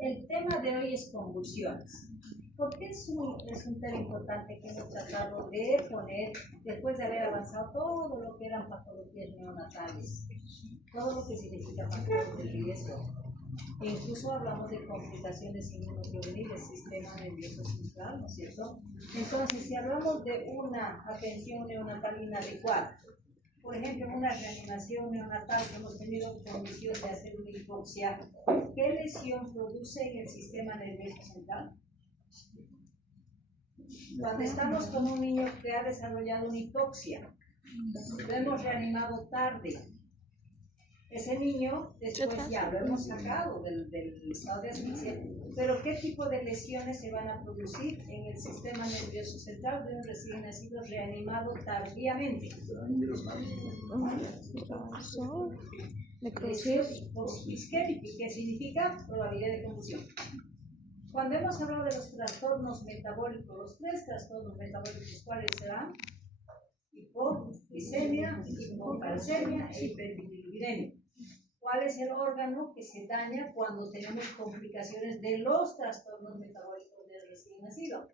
El tema de hoy es convulsiones. ¿Por qué es un tema importante que hemos tratado de poner después de haber avanzado todo lo que eran patologías neonatales, todo lo que significa factores de riesgo? E incluso hablamos de complicaciones inmunojuveniles del sistema nervioso central, ¿no es cierto? Entonces, si hablamos de una atención neonatal inadecuada, por ejemplo, en una reanimación neonatal que hemos tenido condición de hacer una hipoxia, ¿qué lesión produce en el sistema nervioso central? Cuando estamos con un niño que ha desarrollado una hipoxia, lo hemos reanimado tarde, ese niño después ya lo hemos sacado del estado de asfixia, pero ¿qué tipo de lesiones se van a producir en el sistema nervioso central de un recién nacido reanimado tardíamente? Lesión isquémica, ¿qué significa? Probabilidad de convulsión. Cuando hemos hablado de los trastornos metabólicos, los 3 trastornos metabólicos, ¿cuáles serán? Hipoglicemia, hipocalcemia e hiperbilirubemia. ¿Cuál es el órgano que se daña cuando tenemos complicaciones de los trastornos metabólicos del recién nacido?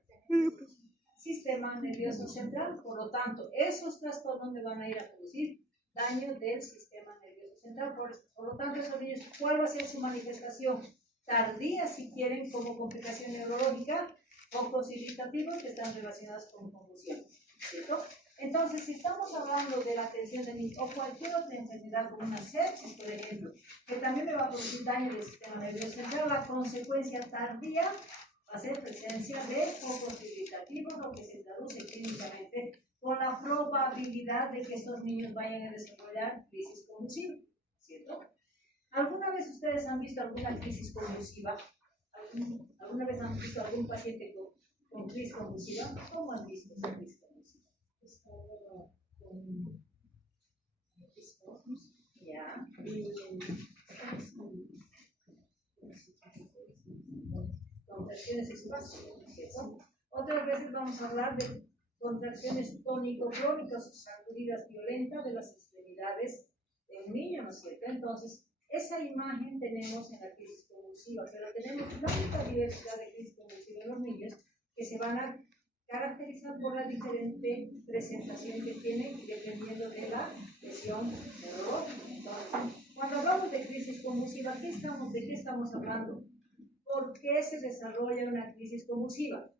Sistema nervioso central. Por lo tanto, esos trastornos me van a ir a producir daño del sistema nervioso central. Por lo tanto, esos niños, ¿cuál va a ser su manifestación? Tardía, si quieren, como complicación neurológica, focos irritativos que están relacionados con convulsiones, ¿cierto? Entonces, si estamos hablando de la atención de niños o cualquier otra enfermedad como una sepsis, por ejemplo, que también me va a producir daño del sistema nervioso central, la consecuencia tardía va a ser presencia de focos irritativos, lo que se traduce clínicamente con la probabilidad de que estos niños vayan a desarrollar crisis convulsiva, ¿cierto? ¿Alguna vez ustedes han visto alguna crisis convulsiva? ¿Alguna vez han visto algún paciente con crisis convulsiva? ¿Cómo han visto esa crisis convulsiva? Ya. Contracciones espasmódicas, ¿cierto? Otras veces vamos a hablar de contracciones tónico-clónicas o sacudidas violentas de las extremidades de un niño, ¿no es cierto? Entonces, esa imagen tenemos en la crisis convulsiva, pero tenemos tanta diversidad de crisis convulsiva en los niños que se van a caracterizar por la diferente presentación que tienen dependiendo de la lesión neurológica. Entonces, cuando hablamos de crisis convulsiva, ¿de qué estamos hablando? ¿Por qué se desarrolla una crisis convulsiva?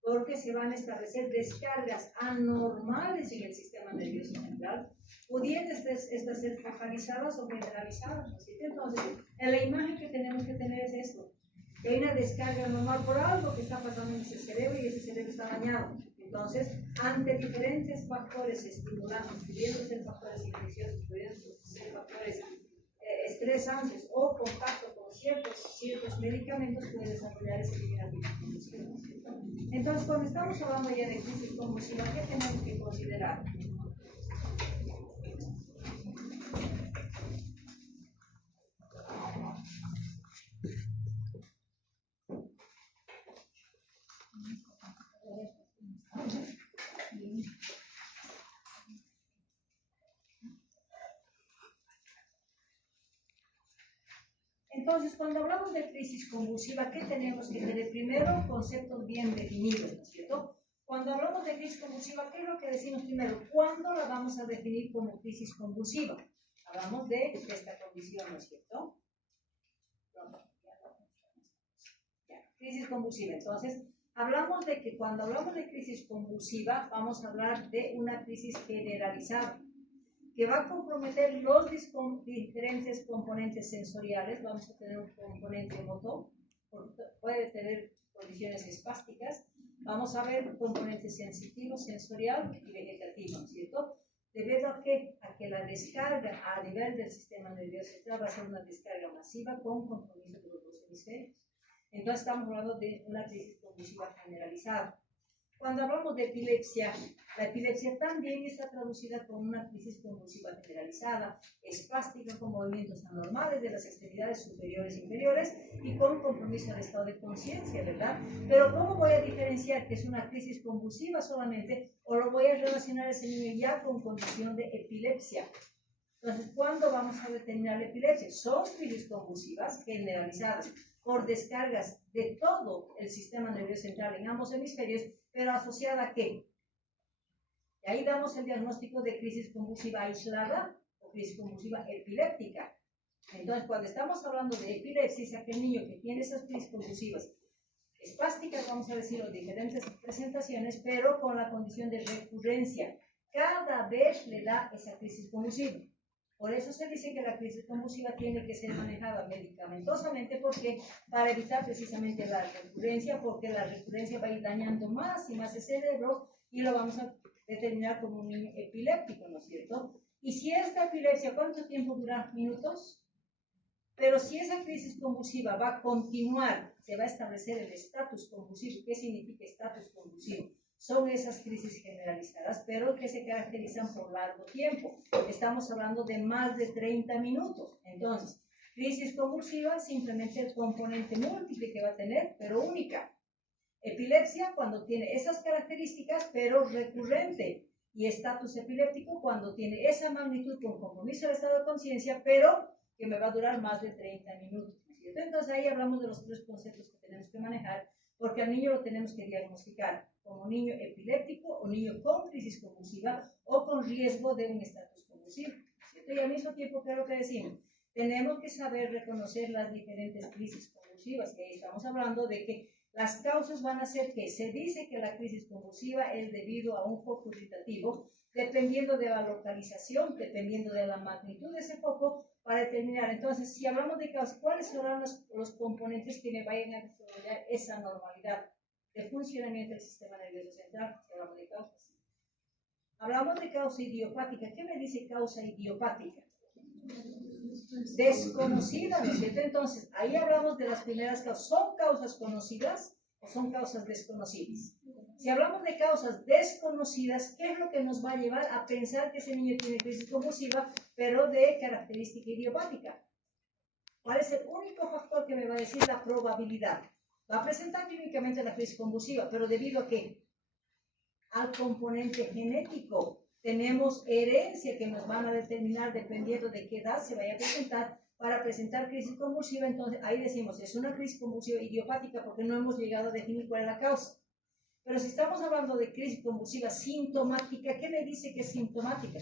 Porque se van a establecer descargas anormales en el sistema nervioso central, pudiendo estas ser focalizadas o generalizadas. Entonces, en la imagen que tenemos que tener es esto, que hay una descarga anormal por algo que está pasando en ese cerebro y ese cerebro está dañado. Entonces, ante diferentes factores estimulantes, pudiendo ser factores infecciosos, pudiendo ser factores estresantes o contacto con ciertos medicamentos, puede desarrollar ese tipo de convulsión. Entonces, cuando estamos hablando ya de crisis convulsiva, ¿qué tenemos que considerar? Entonces, cuando hablamos de crisis convulsiva, ¿qué tenemos que tener? Primero, conceptos bien definidos, ¿no es cierto? Cuando hablamos de crisis convulsiva, ¿qué es lo que decimos primero? ¿Cuándo la vamos a definir como crisis convulsiva? Hablamos de esta condición, ¿no es cierto? Crisis convulsiva. Entonces, hablamos de que cuando hablamos de crisis convulsiva, vamos a hablar de una crisis generalizada, que va a comprometer los diferentes componentes sensoriales. Vamos a tener un componente motor, puede tener condiciones espásticas, vamos a ver componentes sensitivos, sensorial y vegetativo, ¿cierto? Debido a que la descarga a nivel del sistema nervioso central va a ser una descarga masiva con compromiso de los dos hemisferios. Entonces estamos hablando de una crisis convulsiva generalizada. Cuando hablamos de epilepsia, la epilepsia también está traducida como una crisis convulsiva generalizada, espástica con movimientos anormales de las extremidades superiores e inferiores y con compromiso del estado de conciencia, ¿verdad? Pero ¿cómo voy a diferenciar que es una crisis convulsiva solamente o lo voy a relacionar a ese niño ya con condición de epilepsia? Entonces, ¿cuándo vamos a determinar la epilepsia? Son crisis convulsivas generalizadas por descargas de todo el sistema nervioso central en ambos hemisferios, pero asociada a ¿qué? Y ahí damos el diagnóstico de crisis convulsiva aislada o crisis convulsiva epiléptica. Entonces, cuando estamos hablando de epilepsia, es aquel niño que tiene esas crisis convulsivas espásticas, vamos a decir, o diferentes presentaciones, pero con la condición de recurrencia. Cada vez le da esa crisis convulsiva. Por eso se dice que la crisis convulsiva tiene que ser manejada medicamentosamente, porque para evitar precisamente la recurrencia, porque la recurrencia va a ir dañando más y más el cerebro y lo vamos a determinar como un niño epiléptico, ¿no es cierto? Y si esta epilepsia, ¿cuánto tiempo dura? ¿Minutos? Pero si esa crisis convulsiva va a continuar, se va a establecer el estatus convulsivo. ¿Qué significa estatus convulsivo? Son esas crisis generalizadas, pero que se caracterizan por largo tiempo. Estamos hablando de más de 30 minutos. Entonces, crisis convulsiva, simplemente el componente múltiple que va a tener, pero única. Epilepsia, cuando tiene esas características, pero recurrente. Y estatus epiléptico, cuando tiene esa magnitud con compromiso del estado de conciencia, pero que me va a durar más de 30 minutos. ¿Cierto? Entonces, ahí hablamos de los tres conceptos que tenemos que manejar, porque al niño lo tenemos que diagnosticar como niño epiléptico o niño con crisis convulsiva o con riesgo de un estatus convulsivo, ¿cierto? Y al mismo tiempo, creo que decimos, tenemos que saber reconocer las diferentes crisis convulsivas, que ahí estamos hablando de que las causas van a ser que se dice que la crisis convulsiva es debido a un foco irritativo, dependiendo de la localización, dependiendo de la magnitud de ese foco, para determinar. Entonces, si hablamos de causas, ¿cuáles serán los componentes que me vayan a desarrollar esa normalidad de funcionamiento del sistema nervioso central? Si hablamos de causas. Hablamos de causa idiopática. ¿Qué me dice causa idiopática? Desconocida, ¿no es cierto? Entonces, ahí hablamos de las primeras causas. ¿Son causas conocidas o son causas desconocidas? Si hablamos de causas desconocidas, ¿qué es lo que nos va a llevar a pensar que ese niño tiene crisis convulsiva, pero de característica idiopática? ¿Cuál es el único factor que me va a decir la probabilidad? Va a presentar clínicamente la crisis convulsiva, pero ¿debido a qué? Al componente genético. Tenemos herencia que nos van a determinar dependiendo de qué edad se vaya a presentar para presentar crisis convulsiva. Entonces ahí decimos, es una crisis convulsiva idiopática porque no hemos llegado a definir cuál es la causa. Pero si estamos hablando de crisis convulsiva sintomática, ¿qué me dice que es sintomática?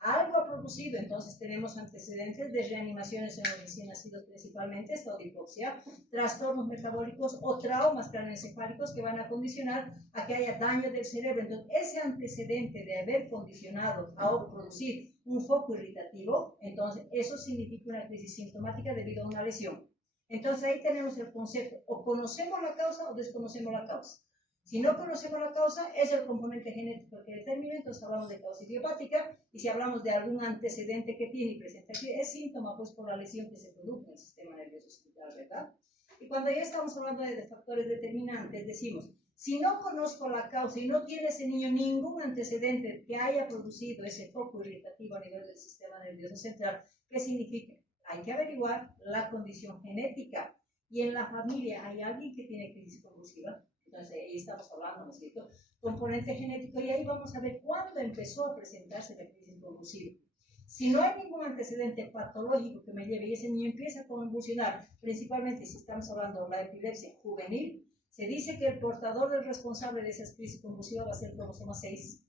Algo ha producido, entonces tenemos antecedentes de reanimaciones en los recién nacidos principalmente, estado de hipoxia, trastornos metabólicos o traumas craneoencefálicos que van a condicionar a que haya daño del cerebro. Entonces, ese antecedente de haber condicionado a producir un foco irritativo, entonces eso significa una crisis sintomática debido a una lesión. Entonces ahí tenemos el concepto, o conocemos la causa o desconocemos la causa. Si no conocemos la causa, es el componente genético que determina, entonces hablamos de causa idiopática, y si hablamos de algún antecedente que tiene y presenta aquí, es síntoma pues por la lesión que se produjo en el sistema nervioso central, ¿verdad? Y cuando ya estamos hablando de factores determinantes, decimos, si no conozco la causa y no tiene ese niño ningún antecedente que haya producido ese foco irritativo a nivel del sistema nervioso central, ¿qué significa? Hay que averiguar la condición genética, y en la familia hay alguien que tiene crisis convulsiva. Entonces, ahí estamos hablando, ¿no es cierto? Componente genético, y ahí vamos a ver cuándo empezó a presentarse la crisis convulsiva. Si no hay ningún antecedente patológico que me lleve y ese niño empieza a convulsionar, principalmente si estamos hablando de la epilepsia juvenil, se dice que el portador del responsable de esas crisis convulsivas va a ser el cromosoma 6.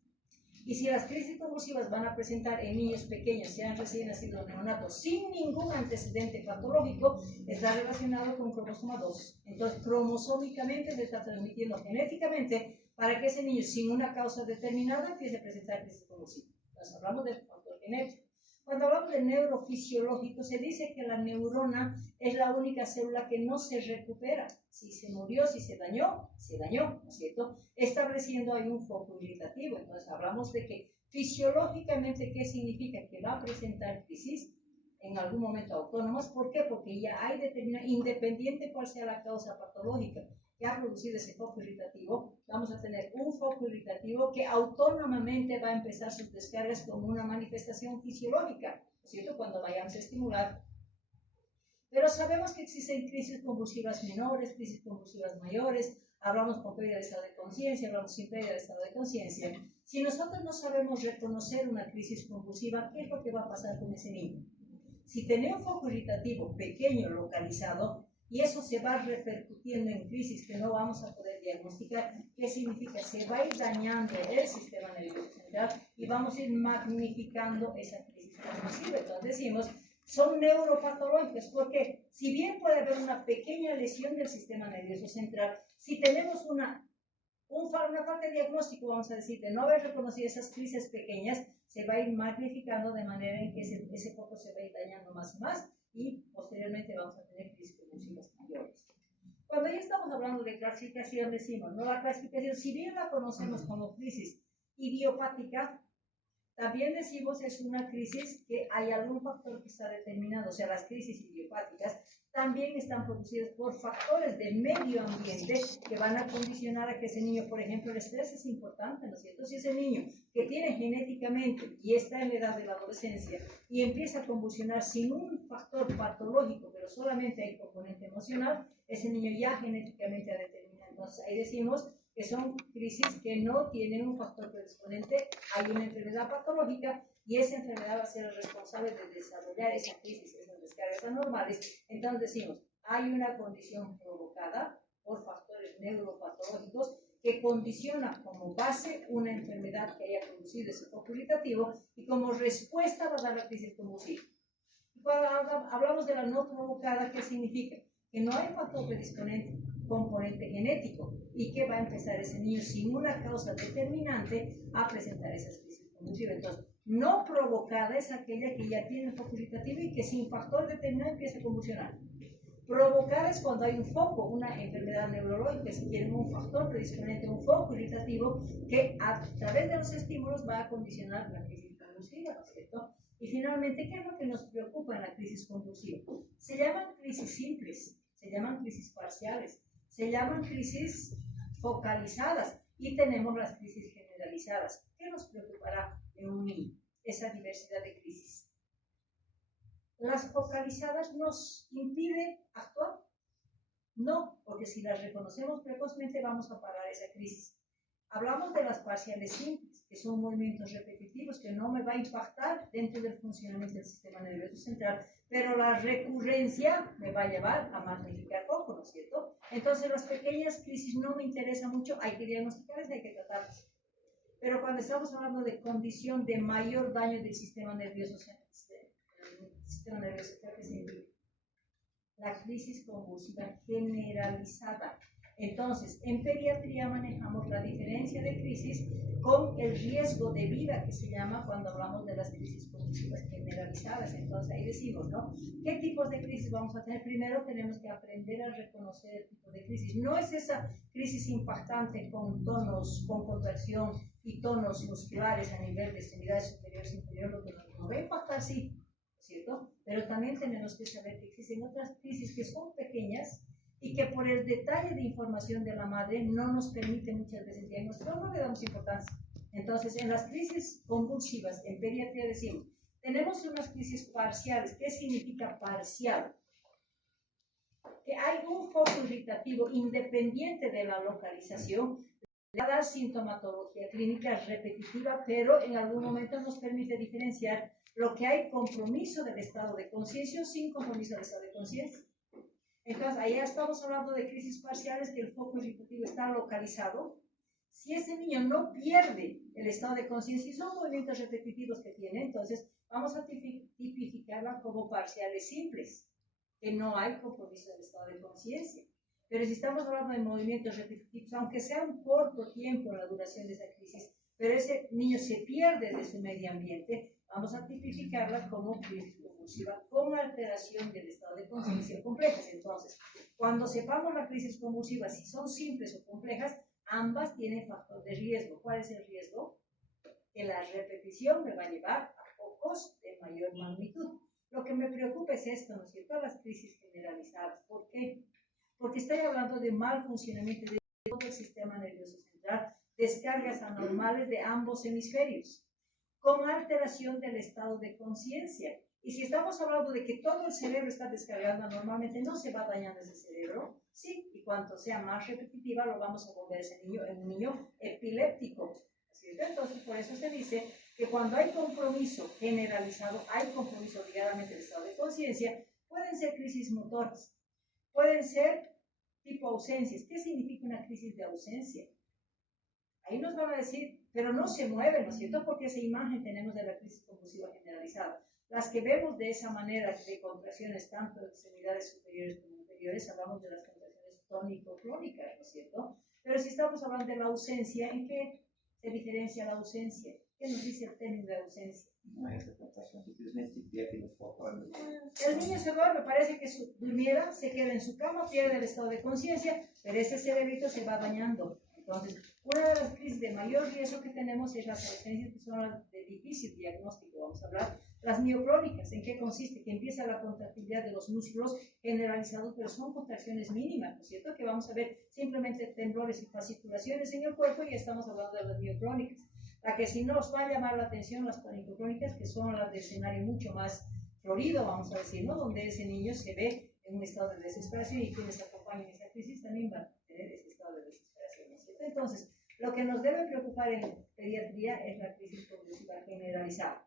Y si las crisis convulsivas van a presentar en niños pequeños, sean recién nacidos neonatos, sin ningún antecedente patológico, está relacionado con cromosoma 2. Entonces, cromosómicamente se está transmitiendo genéticamente para que ese niño, sin una causa determinada, empiece a presentar crisis convulsiva. Entonces, hablamos del factor genético. Cuando hablamos de neurofisiológico, se dice que la neurona es la única célula que no se recupera. Si se murió, si se dañó, ¿no es cierto? Estableciendo ahí un foco irritativo. Entonces hablamos de que fisiológicamente, ¿qué significa? Que va a presentar crisis en algún momento autónomas. ¿Por qué? Porque ya hay determinada, independiente cuál sea la causa patológica, que ha producido ese foco irritativo, vamos a tener un foco irritativo que autónomamente va a empezar sus descargas como una manifestación fisiológica, ¿no es cierto?, cuando vayamos a estimular. Pero sabemos que existen crisis convulsivas menores, crisis convulsivas mayores, hablamos con pérdida de estado de conciencia, hablamos sin pérdida de estado de conciencia. Si nosotros no sabemos reconocer una crisis convulsiva, ¿qué es lo que va a pasar con ese niño? Si tiene un foco irritativo pequeño, localizado, y eso se va repercutiendo en crisis que no vamos a poder diagnosticar, ¿qué significa? Se va a ir dañando el sistema nervioso central y vamos a ir magnificando esa crisis convulsiva. Entonces decimos, son neuropatológicas, porque si bien puede haber una pequeña lesión del sistema nervioso central, si tenemos una parte de diagnóstico, vamos a decir, de no haber reconocido esas crisis pequeñas, se va a ir magnificando de manera en que ese foco se va a ir dañando más y más, y posteriormente vamos a tener crisis convulsivas mayores. Cuando ya estamos hablando de clasificación, decimos, ¿no? La clasificación, si bien la conocemos como crisis idiopática, también decimos es una crisis que hay algún factor que está determinado, o sea, las crisis idiopáticas también están producidas por factores del medio ambiente que van a condicionar a que ese niño, por ejemplo, el estrés es importante, ¿no es cierto? Si ese niño que tiene genéticamente y está en la edad de la adolescencia y empieza a convulsionar sin un factor patológico, pero solamente hay componente emocional, ese niño ya genéticamente ha determinado. Entonces ahí decimos que son crisis que no tienen un factor predisponente, hay una enfermedad patológica y esa enfermedad va a ser el responsable de desarrollar esa crisis, esas descargas anormales. Entonces decimos, hay una condición provocada por factores neuropatológicos que condiciona como base una enfermedad que haya producido ese foco irritativo y como respuesta va a dar la crisis convulsiva. Y cuando hablamos de la no provocada, ¿qué significa? Que no hay factor predisponente, componente genético, y que va a empezar ese niño sin una causa determinante a presentar esas crisis convulsivas. Entonces, no provocada es aquella que ya tiene un foco irritativo y que sin factor determinante empieza a convulsionar. Provocada es cuando hay un foco, una enfermedad neurológica, si quieren un factor predisponente, un foco irritativo que a través de los estímulos va a condicionar la crisis convulsiva, ¿no es cierto? Y finalmente, ¿qué es lo que nos preocupa en la crisis convulsiva? Se llaman crisis simples, se llaman crisis parciales, se llaman crisis focalizadas y tenemos las crisis generalizadas. ¿Qué nos preocupará en un niño? Esa diversidad de crisis. ¿Las focalizadas nos impiden actuar? No, porque si las reconocemos precozmente vamos a parar esa crisis. Hablamos de las parciales simples, que son movimientos repetitivos, que no me va a impactar dentro del funcionamiento del sistema nervioso central, pero la recurrencia me va a llevar a magnificar foco, ¿no es cierto? Entonces las pequeñas crisis no me interesan mucho, hay que diagnosticarlas, hay que tratarlas. Pero cuando estamos hablando de condición de mayor daño del sistema nervioso central, ¿qué significa? La crisis convulsiva generalizada. Entonces, en pediatría manejamos la diferencia de crisis con el riesgo de vida que se llama cuando hablamos de las crisis convulsivas generalizadas. Entonces, ahí decimos, ¿no? ¿Qué tipos de crisis vamos a tener? Primero tenemos que aprender a reconocer el tipo de crisis. No es esa crisis impactante con tonos, con contracción y tonos musculares a nivel de extremidades superiores e inferiores, lo que nos va a impactar, sí, ¿cierto? Pero también tenemos que saber que existen otras crisis que son pequeñas y que por el detalle de información de la madre no nos permite muchas veces diagnosticar, no le damos importancia. Entonces, en las crisis convulsivas, en pediatría decimos, tenemos unas crisis parciales. ¿Qué significa parcial? Que hay un foco irritativo independiente de la localización, va a dar sintomatología clínica repetitiva, pero en algún momento nos permite diferenciar lo que hay compromiso del estado de conciencia o sin compromiso del estado de conciencia. Entonces, ahí estamos hablando de crisis parciales que el foco irritativo está localizado. Si ese niño no pierde el estado de conciencia y son movimientos repetitivos que tiene, entonces vamos a tipificarla como parciales simples, que no hay compromiso del estado de conciencia. Pero si estamos hablando de movimientos repetitivos, aunque sea un corto tiempo la duración de esa crisis, pero ese niño se pierde de su medio ambiente, vamos a tipificarla como crisis convulsiva con alteración del estado de conciencia complejas. Entonces, cuando sepamos la crisis convulsiva, si son simples o complejas, ambas tienen factor de riesgo. ¿Cuál es el riesgo? Que la repetición me va a llevar a focos de mayor magnitud. Lo que me preocupa es esto, ¿no es cierto? Las crisis generalizadas. ¿Por qué? porque estoy hablando de mal funcionamiento de todo el sistema nervioso central, descargas anormales de ambos hemisferios, con alteración del estado de conciencia. Y si estamos hablando de que todo el cerebro está descargando anormalmente, no se va dañando ese cerebro, ¿sí? Y cuanto sea más repetitiva, lo vamos a volver ese niño en un niño epiléptico, ¿cierto? Entonces, por eso se dice que cuando hay compromiso generalizado, hay compromiso obligadamente del estado de conciencia, pueden ser crisis motoras, pueden ser tipo ausencias. ¿Qué significa una crisis de ausencia? Ahí nos van a decir, pero no se mueve, ¿no es cierto? Porque esa imagen tenemos de la crisis convulsiva generalizada. Las que vemos de esa manera de contracciones tanto de extremidades superiores como inferiores, hablamos de las contracciones tónico-clónicas, ¿no es cierto? Pero si estamos hablando de la ausencia, ¿en qué se diferencia la ausencia? ¿Qué nos dice el término de ausencia? El niño se duerme, parece que durmiera, se queda en su cama, pierde el estado de conciencia, pero ese cerebrito se va dañando. Entonces, una de las crisis de mayor riesgo que tenemos es las ausencias que son las de difícil diagnóstico. Vamos a hablar las mioclónicas. ¿En qué consiste? Que empieza la contractilidad de los músculos generalizados, pero son contracciones mínimas, ¿no es cierto? Que vamos a ver simplemente temblores y fasciculaciones en el cuerpo y estamos hablando de las mioclónicas. La que si nos va a llamar la atención, las tonicoclónicas, que son las de escenario mucho más florido, vamos a decir, ¿no? Donde ese niño se ve en un estado de desesperación y quienes acompañan esa crisis también van a tener ese estado de desesperación, ¿no es cierto? Entonces, lo que nos debe preocupar en pediatría es la crisis convulsiva generalizada.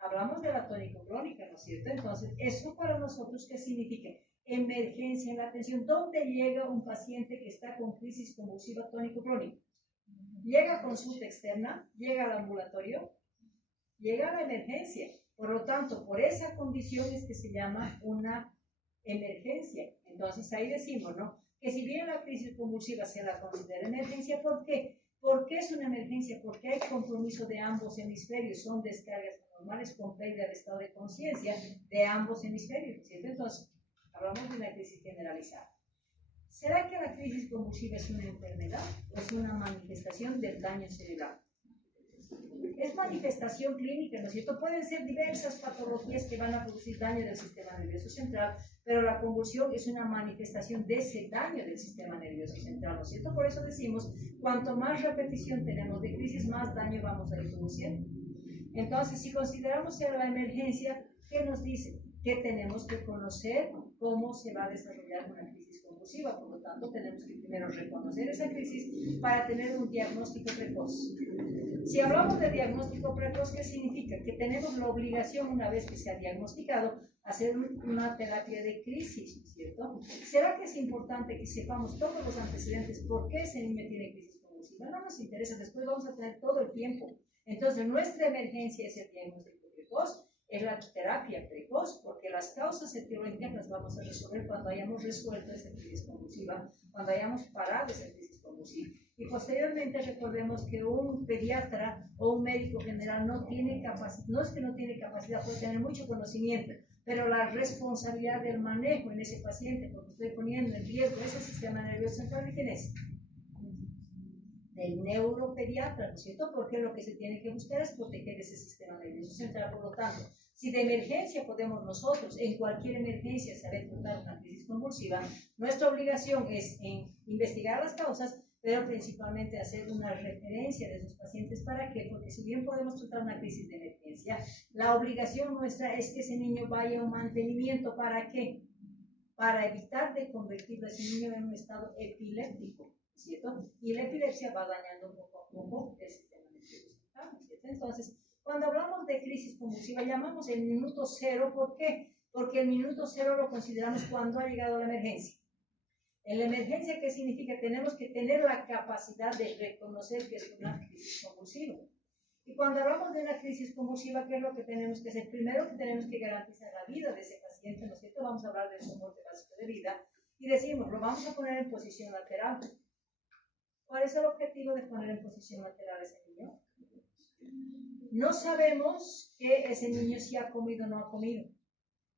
Hablamos de la tónico-clónica, ¿no es cierto? Entonces, ¿eso para nosotros qué significa? Emergencia en la atención. ¿Dónde llega un paciente que está con crisis convulsiva tónico-clónica? Llega a consulta externa, llega al ambulatorio, llega a la emergencia. Por lo tanto, por esa condición es que se llama una emergencia. Entonces, ahí decimos, ¿no? Que si bien la crisis convulsiva se la considera emergencia, ¿por qué? ¿Por qué es una emergencia? Porque hay compromiso de ambos hemisferios, son descargas anormales con pérdida de estado de conciencia de ambos hemisferios, ¿cierto? Entonces, hablamos de una crisis generalizada. ¿Será que la crisis convulsiva es una enfermedad o es una manifestación del daño cerebral? Es manifestación clínica, ¿no es cierto? Pueden ser diversas patologías que van a producir daño del sistema nervioso central, pero la convulsión es una manifestación de ese daño del sistema nervioso central, ¿no es cierto? Por eso decimos, cuanto más repetición tenemos de crisis, más daño vamos a ir produciendo. Entonces, si consideramos ser la emergencia, ¿qué nos dice? Que tenemos que conocer cómo se va a desarrollar una crisis convulsiva. Por lo tanto, tenemos que primero reconocer esa crisis para tener un diagnóstico precoz. Si hablamos de diagnóstico precoz, ¿qué significa? Que tenemos la obligación, una vez que se ha diagnosticado, hacer una terapia de crisis, ¿cierto? ¿Será que es importante que sepamos todos los antecedentes por qué ese niño tiene crisis convulsiva? No nos interesa, después vamos a tener todo el tiempo. Entonces, nuestra emergencia es el diagnóstico precoz, es la terapia precoz, porque las causas etiológicas las vamos a resolver cuando hayamos resuelto esa crisis convulsiva, cuando hayamos parado esa crisis convulsiva. Y posteriormente recordemos que un pediatra o un médico general no tiene capacidad, no es que no tiene capacidad, puede tener mucho conocimiento, pero la responsabilidad del manejo en ese paciente, porque estoy poniendo en riesgo ese sistema nervioso central, ¿de quién es? Del neuropediatra, ¿no es cierto? Porque lo que se tiene que buscar es proteger ese sistema nervioso central. Por lo tanto, si de emergencia podemos nosotros, en cualquier emergencia, saber tratar una crisis convulsiva, nuestra obligación es investigar las causas, pero principalmente hacer una referencia de esos pacientes. ¿Para qué? Porque si bien podemos tratar una crisis de emergencia, la obligación nuestra es que ese niño vaya a un mantenimiento. ¿Para qué? Para evitar de convertir a ese niño en un estado epiléptico, ¿cierto? Y la epilepsia va dañando poco a poco el sistema nervioso central, ¿cierto? Entonces, cuando hablamos de crisis convulsiva, llamamos el minuto cero. ¿Por qué? Porque el minuto cero lo consideramos cuando ha llegado la emergencia. En la emergencia, ¿qué significa? Tenemos que tener la capacidad de reconocer que es una crisis convulsiva. Y cuando hablamos de una crisis convulsiva, ¿qué es lo que tenemos que hacer? Primero, que tenemos que garantizar la vida de ese paciente, ¿no es cierto? Vamos a hablar del soporte básico de vida. Y decimos, lo vamos a poner en posición lateral. ¿Cuál es el objetivo de poner en posición lateral a ese niño? No sabemos que ese niño si ha comido o no ha comido.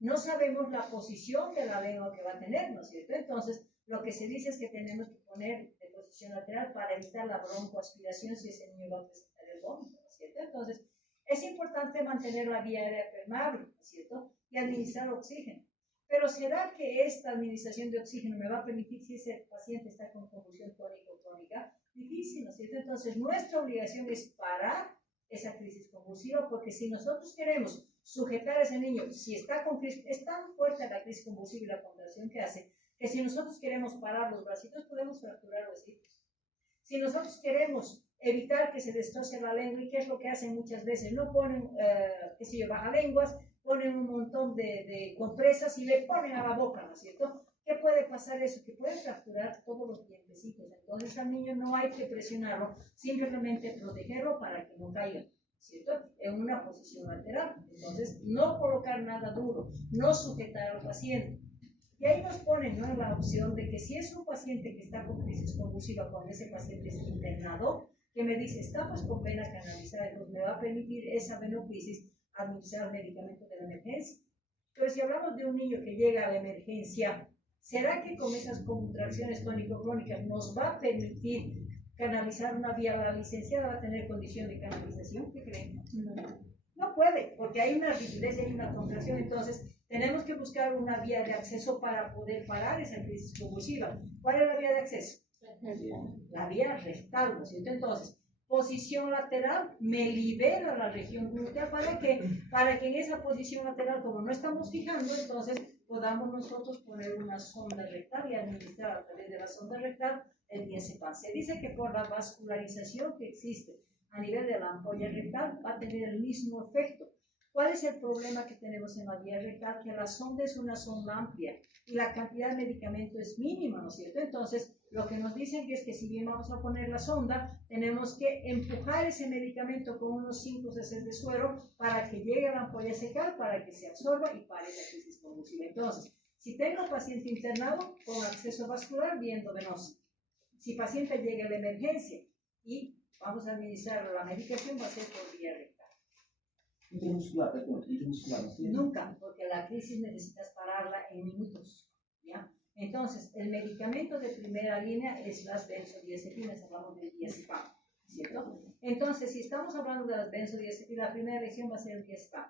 No sabemos la posición de la lengua que va a tener, ¿no es cierto? Entonces, lo que se dice es que tenemos que poner en posición lateral para evitar la broncoaspiración si ese niño va a presentar el vómito, ¿no es cierto? Entonces, es importante mantener la vía aérea permeable, ¿no es cierto? Y administrar oxígeno. Pero ¿será que esta administración de oxígeno me va a permitir si ese paciente está con convulsión tónico-crónica? Difícil, ¿no es cierto? Entonces, nuestra obligación es parar esa crisis convulsiva, porque si nosotros queremos sujetar a ese niño, si está con crisis, es tan fuerte la crisis convulsiva y la contracción que hace, que si nosotros queremos parar los bracitos, podemos fracturar los bracitos. Si nosotros queremos evitar que se destroce la lengua, ¿y qué es lo que hacen muchas veces? No ponen, qué sé yo, bajalenguas, ponen un montón de compresas y le ponen a la boca, ¿no es cierto? ¿Qué puede pasar eso? Que puede fracturar todos los dientecitos. Entonces al niño no hay que presionarlo, simplemente protegerlo para que no caiga, ¿cierto? En una posición lateral. Entonces no colocar nada duro, no sujetar al paciente. Y ahí nos ponen, ¿no?, la opción de que si es un paciente que está con crisis convulsiva, cuando ese paciente es internado, que me dice, estamos con vena canalizada, entonces me va a permitir esa venocrisis administrar medicamentos de la emergencia. Pero si hablamos de un niño que llega a la emergencia, ¿será que con esas contracciones tónico-crónicas nos va a permitir canalizar una vía? ¿La licenciada va a tener condición de canalización? ¿Qué creen? No puede, porque hay una rigidez, hay una contracción. Entonces tenemos que buscar una vía de acceso para poder parar esa crisis convulsiva. ¿Cuál es la vía de acceso? La vía rectal, ¿no es cierto? Entonces, posición lateral me libera la región glútea. ¿Para qué? Para que en esa posición lateral, como no estamos fijando, entonces podamos nosotros poner una sonda rectal y administrar a través de la sonda rectal el diazepam. Se dice que por la vascularización que existe a nivel de la ampolla rectal va a tener el mismo efecto. ¿Cuál es el problema que tenemos en la vía rectal? Que la sonda es una sonda amplia y la cantidad de medicamento es mínima, ¿no es cierto? Entonces, lo que nos dicen es que si bien vamos a poner la sonda, tenemos que empujar ese medicamento con unos 5 cc de suero para que llegue a la ampolla secal, para que se absorba y pare la crisis convulsiva. Entonces, si tengo paciente internado con acceso vascular, vía endovenosa. Si paciente llega a la emergencia y vamos a administrar la medicación, va a ser por vía rectal. Intramuscular, perdón, intramuscular, ¿sí? Nunca, porque la crisis necesitas pararla en minutos, ¿ya? Entonces, el medicamento de primera línea es las benzodiazepinas, hablamos del diazepam, ¿cierto? Entonces, si estamos hablando de las benzodiazepinas, la primera elección va a ser el diazepam.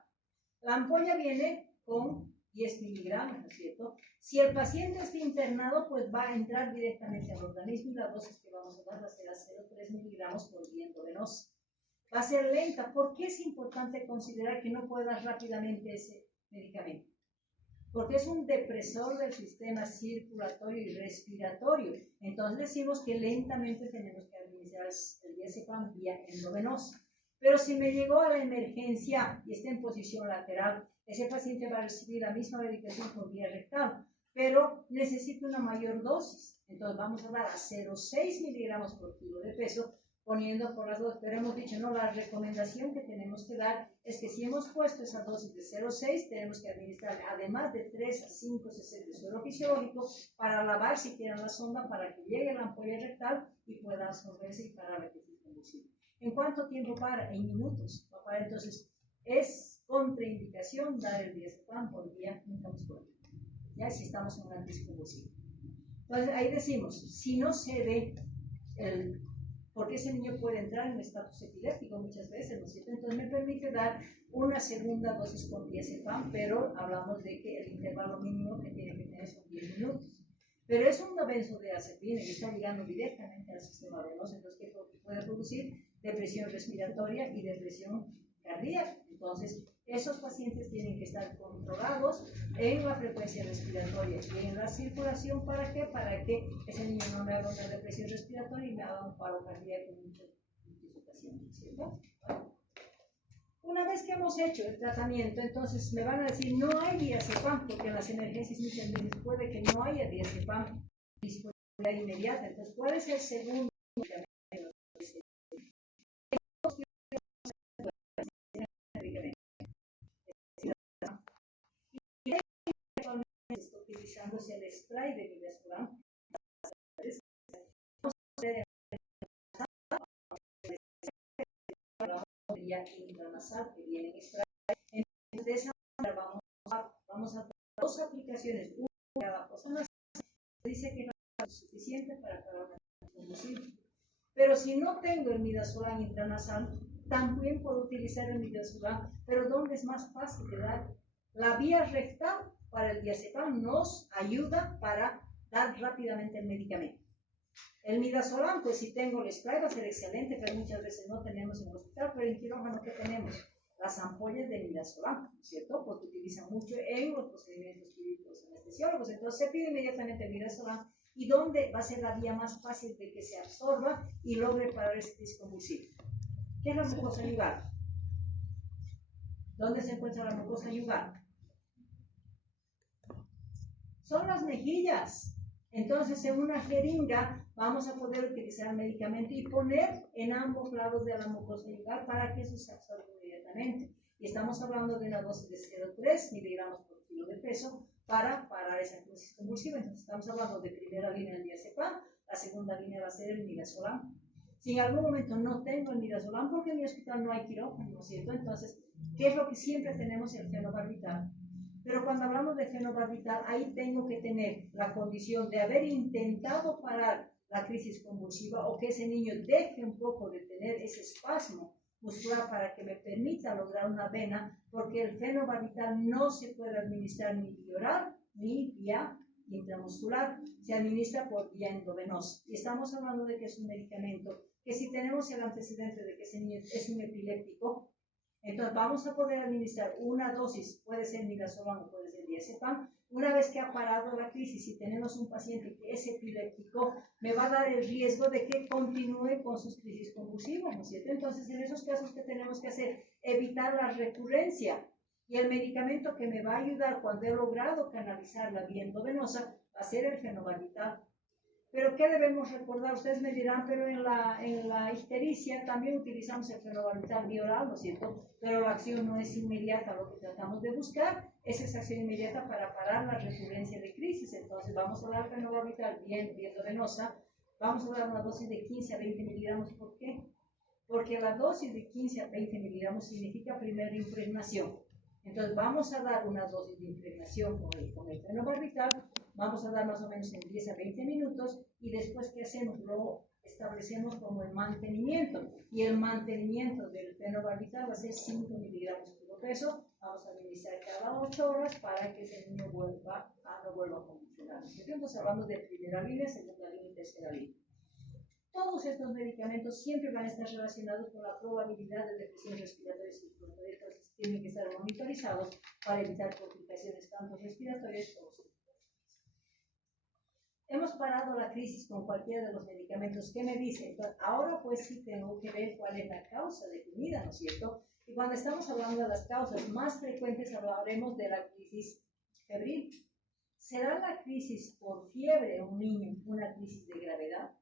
La ampolla viene con 10 miligramos, ¿no es cierto? Si el paciente está internado, pues va a entrar directamente al organismo y la dosis que vamos a dar va a ser a 0,3 miligramos por vía endovenosa. Va a ser lenta. ¿Por qué es importante considerar que no puede dar rápidamente ese medicamento? Porque es un depresor del sistema circulatorio y respiratorio. Entonces decimos que lentamente tenemos que administrar el diazepam vía endovenosa. Pero si me llegó a la emergencia y está en posición lateral, ese paciente va a recibir la misma medicación por vía rectal, pero necesita una mayor dosis. Entonces vamos a dar a 0,6 miligramos por kilo de peso, poniendo por las dos, pero hemos dicho, no, la recomendación que tenemos que dar es que si hemos puesto esa dosis de 0,6, tenemos que administrar además de 3 a 5 cc de suero fisiológico para lavar siquiera la sonda para que llegue a la ampolla rectal y pueda absorberse y parar la crisis convulsiva. ¿En cuánto tiempo para? En minutos. Entonces, es contraindicación dar el diazepam por vía intramuscular, ya si estamos en una crisis convulsiva. Entonces, ahí decimos, si no se ve el... porque ese niño puede entrar en un estatus epiléptico muchas veces, ¿no es cierto? Entonces me permite dar una segunda dosis con diazepam, pero hablamos de que el intervalo mínimo que tiene que tener son 10 minutos. Pero es una benzodiazepina y está llegando directamente al sistema venoso, entonces que puede producir depresión respiratoria y depresión cardíaca. Entonces, esos pacientes tienen que estar controlados en la frecuencia respiratoria y en la circulación. ¿Para qué? Para que ese niño no me haga una depresión respiratoria y me haga un paro cardíaco en muchas ocasiones, ¿cierto? Una vez que hemos hecho el tratamiento, entonces me van a decir, no hay diazepam, porque en las emergencias muchas veces puede que no haya diazepam disponibilidad inmediata. Entonces, ¿cuál es el segundo medicamento? Estoy utilizando el spray de midazolam intranasal que viene en spray. Entonces, de esa manera vamos a hacer 2 aplicaciones, una en cada cosa nasal. Se dice que no es suficiente para parar una convulsión. Pero si no tengo el midazolam intranasal, también puedo utilizar el midazolam, pero ¿dónde es más fácil de dar? La vía rectal para el diazepam nos ayuda para dar rápidamente el medicamento. El midazolam, pues si tengo el spray va a ser excelente, pero muchas veces no tenemos en el hospital, pero en quirófano que tenemos las ampollas de midazolam, ¿cierto? Porque utilizan mucho en los procedimientos quirúrgicos anestesiólogos, entonces se pide inmediatamente el midazolam. ¿Y dónde va a ser la vía más fácil de que se absorba y logre parar ese crisis convulsivo? ¿Qué es la mucosa yugal? ¿Dónde se encuentra la mucosa yugal? Son las mejillas. Entonces, en una jeringa vamos a poder utilizar el medicamento y poner en ambos lados de la mucosa yugal para que eso se absorba inmediatamente. Y estamos hablando de una dosis de 0,3 miligramos por kilo de peso para parar esa crisis convulsiva. Entonces, estamos hablando de primera línea del diazepam, la segunda línea va a ser el midazolam. Si en algún momento no tengo el midazolam, porque en mi hospital no hay quirófano, ¿no es cierto? Entonces, ¿qué es lo que siempre tenemos? El fenobarbital. Pero cuando hablamos de fenobarbital, ahí tengo que tener la condición de haber intentado parar la crisis convulsiva o que ese niño deje un poco de tener ese espasmo muscular para que me permita lograr una vena, porque el fenobarbital no se puede administrar ni vía oral ni vía intramuscular, se administra por vía endovenosa. Y estamos hablando de que es un medicamento que si tenemos el antecedente de que ese niño es un epiléptico, entonces vamos a poder administrar una dosis, puede ser midazolam o puede ser diazepam. Una vez que ha parado la crisis, si tenemos un paciente que es epiléptico, me va a dar el riesgo de que continúe con sus crisis convulsivas, ¿no es cierto? Entonces, en esos casos, ¿qué tenemos que hacer? Evitar la recurrencia. Y el medicamento que me va a ayudar cuando he logrado canalizar la vía endovenosa va a ser el fenobarbital. Pero ¿qué debemos recordar? Ustedes me dirán, pero en la ictericia también utilizamos el fenobarbital vía oral, ¿no es cierto? Pero la acción no es inmediata, lo que tratamos de buscar es esa acción inmediata para parar la recurrencia de crisis. Entonces vamos a dar fenobarbital vía endovenosa, vamos a dar una dosis de 15 a 20 miligramos. ¿Por qué? Porque la dosis de 15 a 20 miligramos significa primera impregnación. Entonces vamos a dar una dosis de impregnación con el fenobarbital, vamos a dar más o menos en 10 a 20 minutos y después ¿qué hacemos? Lo establecemos como el mantenimiento y el mantenimiento del fenobarbital va a ser 5 miligramos por peso, vamos a administrar cada 8 horas para que ese niño no vuelva a convulsionar. Entonces hablando de primera línea, segunda línea y tercera línea. Todos estos medicamentos siempre van a estar relacionados con la probabilidad de depresión respiratoria circulatoria, entonces tienen que estar monitorizados para evitar complicaciones tanto respiratorias como circulatorias. Hemos parado la crisis con cualquiera de los medicamentos. ¿Qué me dice? Entonces, ahora pues sí tengo que ver cuál es la causa definida, ¿no es cierto? Y cuando estamos hablando de las causas más frecuentes hablaremos de la crisis febril. ¿Será la crisis por fiebre en un niño una crisis de gravedad?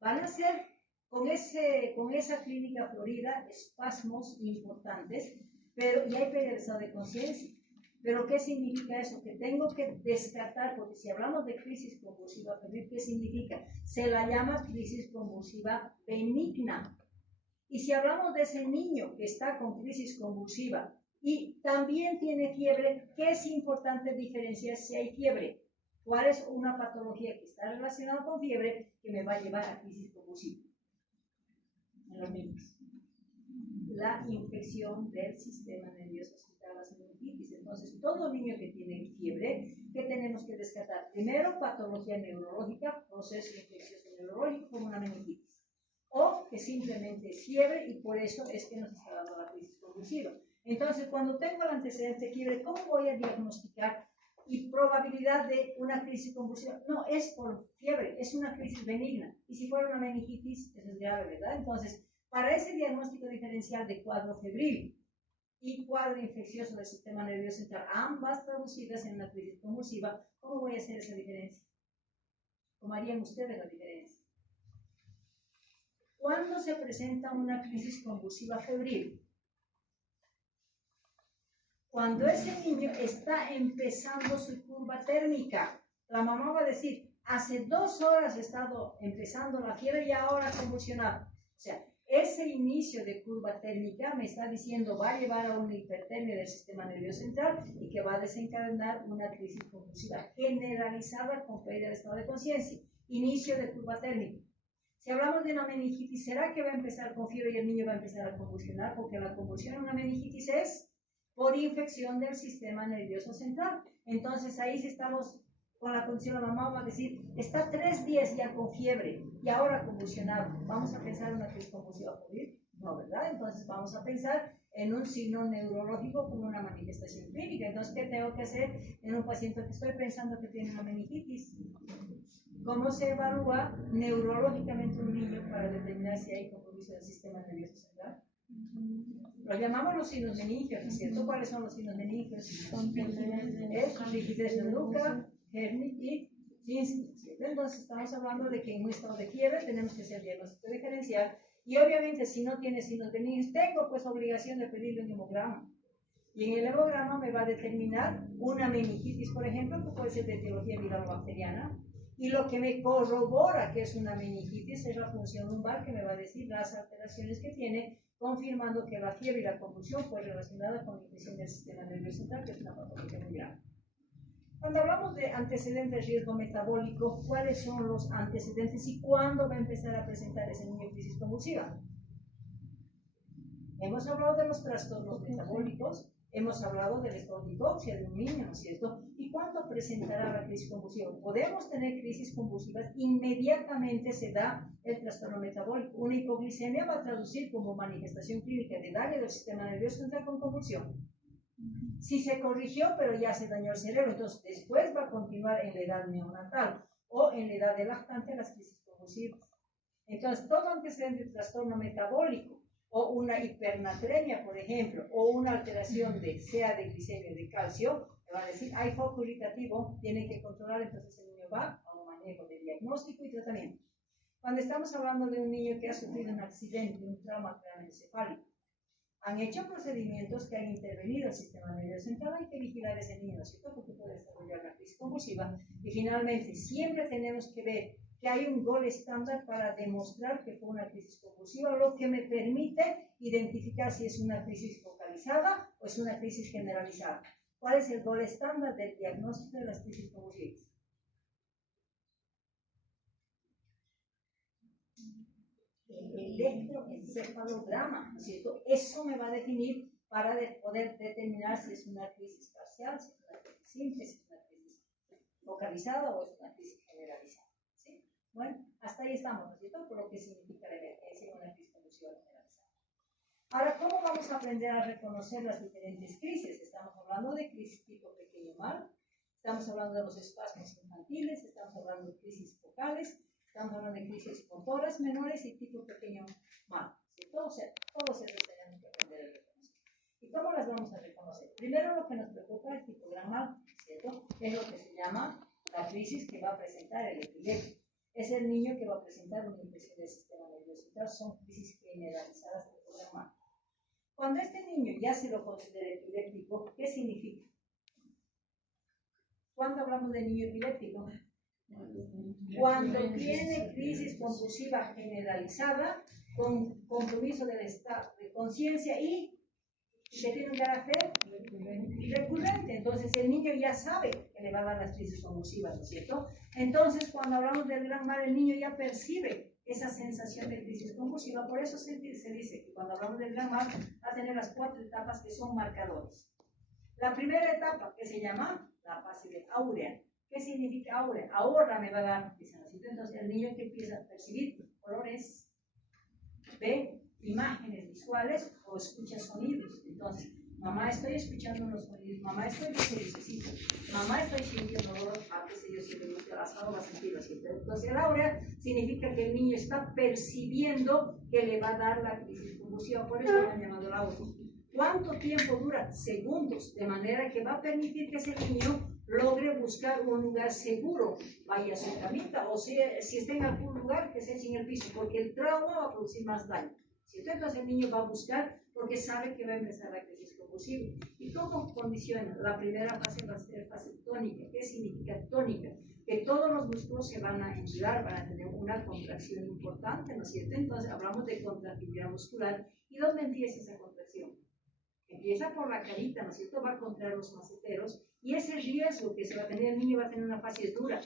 Van a ser con esa clínica florida espasmos importantes, pero y hay pérdida de estado de conciencia. ¿Pero qué significa eso? Que tengo que descartar, porque si hablamos de crisis convulsiva febril, ¿qué significa? Se la llama crisis convulsiva benigna. Y si hablamos de ese niño que está con crisis convulsiva y también tiene fiebre, ¿qué es importante diferenciar si hay fiebre? ¿Cuál es una patología que está relacionada con fiebre que me va a llevar a crisis convulsiva? En los niños. La infección del sistema nervioso central, las meningitis. Entonces, todo niño que tiene fiebre, ¿qué tenemos que descartar? Primero, patología neurológica, proceso infeccioso neurológico como una meningitis. O que simplemente es fiebre y por eso es que nos está dando la crisis convulsiva. Entonces, cuando tengo el antecedente de fiebre, ¿cómo voy a diagnosticar? Y probabilidad de una crisis convulsiva, no, es por fiebre, es una crisis benigna. Y si fuera una meningitis, eso es grave, ¿verdad? Entonces, para ese diagnóstico diferencial de cuadro febril y cuadro infeccioso del sistema nervioso central, ambas traducidas en una crisis convulsiva, ¿cómo voy a hacer esa diferencia? ¿Cómo harían ustedes la diferencia? ¿Cuándo se presenta una crisis convulsiva febril? Cuando ese niño está empezando su curva térmica, la mamá va a decir, hace 2 horas he estado empezando la fiebre y ahora convulsionado. O sea, ese inicio de curva térmica me está diciendo va a llevar a una hipertermia del sistema nervioso central y que va a desencadenar una crisis convulsiva generalizada con pérdida de estado de conciencia. Inicio de curva térmica. Si hablamos de una meningitis, ¿será que va a empezar con fiebre y el niño va a empezar a convulsionar? Porque la convulsión en una meningitis es por infección del sistema nervioso central. Entonces ahí sí estamos con la condición, la mamá va a decir, está 3 días ya con fiebre y ahora convulsionado. ¿Vamos a pensar en una crisis convulsiva por ir? No, ¿verdad? Entonces vamos a pensar en un signo neurológico como una manifestación clínica. Entonces, ¿qué tengo que hacer en un paciente que estoy pensando que tiene una meningitis? ¿Cómo se evalúa neurológicamente un niño para determinar si hay compromiso del sistema nervioso central? Lo llamamos los signos meningios, ¿no es cierto? ¿Cuáles son los signos meningios? Rigidez de nuca, hernia y sínsfisis. Entonces, estamos hablando de que en un estado de fiebre tenemos que hacer diagnóstico diferencial. Y obviamente, si no tiene signos meningios, tengo pues obligación de pedirle un hemograma. Y en el hemograma me va a determinar una meningitis, por ejemplo, que puede ser de etiología viral o bacteriana. Y lo que me corrobora que es una meningitis es la función lumbar, que me va a decir las alteraciones que tiene, confirmando que la fiebre y la convulsión fue relacionada con la infección del sistema nervioso central, que es una patología muy grave. Cuando hablamos de antecedentes de riesgo metabólico, ¿cuáles son los antecedentes y cuándo va a empezar a presentar ese niño crisis convulsiva? Hemos hablado de los trastornos metabólicos, hemos hablado de la hipoxicoxia de un niño, ¿no es cierto? ¿Y cuándo presentará la crisis convulsiva? Podemos tener crisis convulsivas, inmediatamente se da el trastorno metabólico. Una hipoglicemia va a traducir como manifestación clínica de daño del sistema nervioso central con convulsión. Si se corrigió, pero ya se dañó el cerebro, entonces después va a continuar en la edad neonatal o en la edad de lactancia las crisis convulsivas. Entonces, todo antecedente de trastorno metabólico o una hipernatremia, por ejemplo, o una alteración sea de glicemia o de calcio, me va a decir, hay foco irritativo, tiene que controlar, entonces el niño va a un manejo de diagnóstico y tratamiento. Cuando estamos hablando de un niño que ha sufrido un accidente, un trauma craneoencefálico, han hecho procedimientos que han intervenido el sistema nervioso central, hay que vigilar ese niño, ¿cierto? Porque puede desarrollar una crisis convulsiva. Y finalmente, siempre tenemos que ver que hay un gol estándar para demostrar que fue una crisis convulsiva, lo que me permite identificar si es una crisis focalizada o es una crisis generalizada. ¿Cuál es el gol estándar del diagnóstico de las crisis convulsivas? El electroencefalograma, ¿no es cierto? Eso me va a definir para poder determinar si es una crisis parcial, si es una crisis simple, si es una crisis focalizada o es una crisis generalizada. ¿Sí? Bueno, hasta ahí estamos, ¿no es cierto? Por lo que significa la emergencia en una crisis convulsiva generalizada. Ahora, ¿cómo vamos a aprender a reconocer las diferentes crisis? Estamos hablando de crisis tipo pequeño mal, estamos hablando de los espasmos infantiles, estamos hablando de crisis focales, estamos hablando de crisis motoras menores y tipo pequeño mal. ¿Sí? Todos esos tenemos que aprender a reconocer. ¿Y cómo las vamos a reconocer? Primero, lo que nos preocupa el tipo gran mal, ¿cierto? Es lo que se llama la crisis que va a presentar el epiléptico. Es el niño que va a presentar una infección del sistema nervioso central. Son crisis generalizadas de tipo gran mal. Cuando este niño ya se lo considera epiléptico, ¿qué significa? ¿Cuándo hablamos de niño epiléptico? Cuando tiene crisis convulsiva generalizada, con compromiso del estado de conciencia y que tiene un carácter recurrente. Entonces el niño ya sabe que le va a dar las crisis convulsivas, ¿no es cierto? Entonces cuando hablamos del gran mal, el niño ya percibe esa sensación de crisis convulsiva. Por eso se dice que cuando hablamos del gran mal va a tener las 4 etapas que son marcadores. La primera etapa, que se llama la fase de áurea. ¿Qué significa áurea? Ahora me va a dar, entonces el niño que empieza a percibir colores, ve imágenes visuales o escucha sonidos. Entonces, mamá, estoy escuchando unos sonidos, mamá, estoy viendo lucecitas, mamá, estoy sintiendo olor a que se yo siempre me las aromas sentidas. Entonces, el áurea significa que el niño está percibiendo que le va a dar la crisis convulsiva, por eso lo han llamado el áurea. ¿Cuánto tiempo dura? Segundos, de manera que va a permitir que ese niño logre buscar un lugar seguro, vaya a su camita, o si está en algún lugar, que se eche en el piso, porque el trauma va a producir más daño. ¿Cierto? Entonces el niño va a buscar porque sabe que va a empezar la crisis convulsiva. ¿Y cómo condiciona? La primera fase va a ser fase tónica. ¿Qué significa tónica? Que todos los músculos se van a enchilar, van a tener una contracción importante, ¿no es cierto? Entonces hablamos de contractividad muscular. ¿Y dónde empieza esa contracción? Empieza por la carita, ¿no es cierto? Va a contraer los maceteros y ese riesgo que se va a tener, el niño va a tener una fase dura.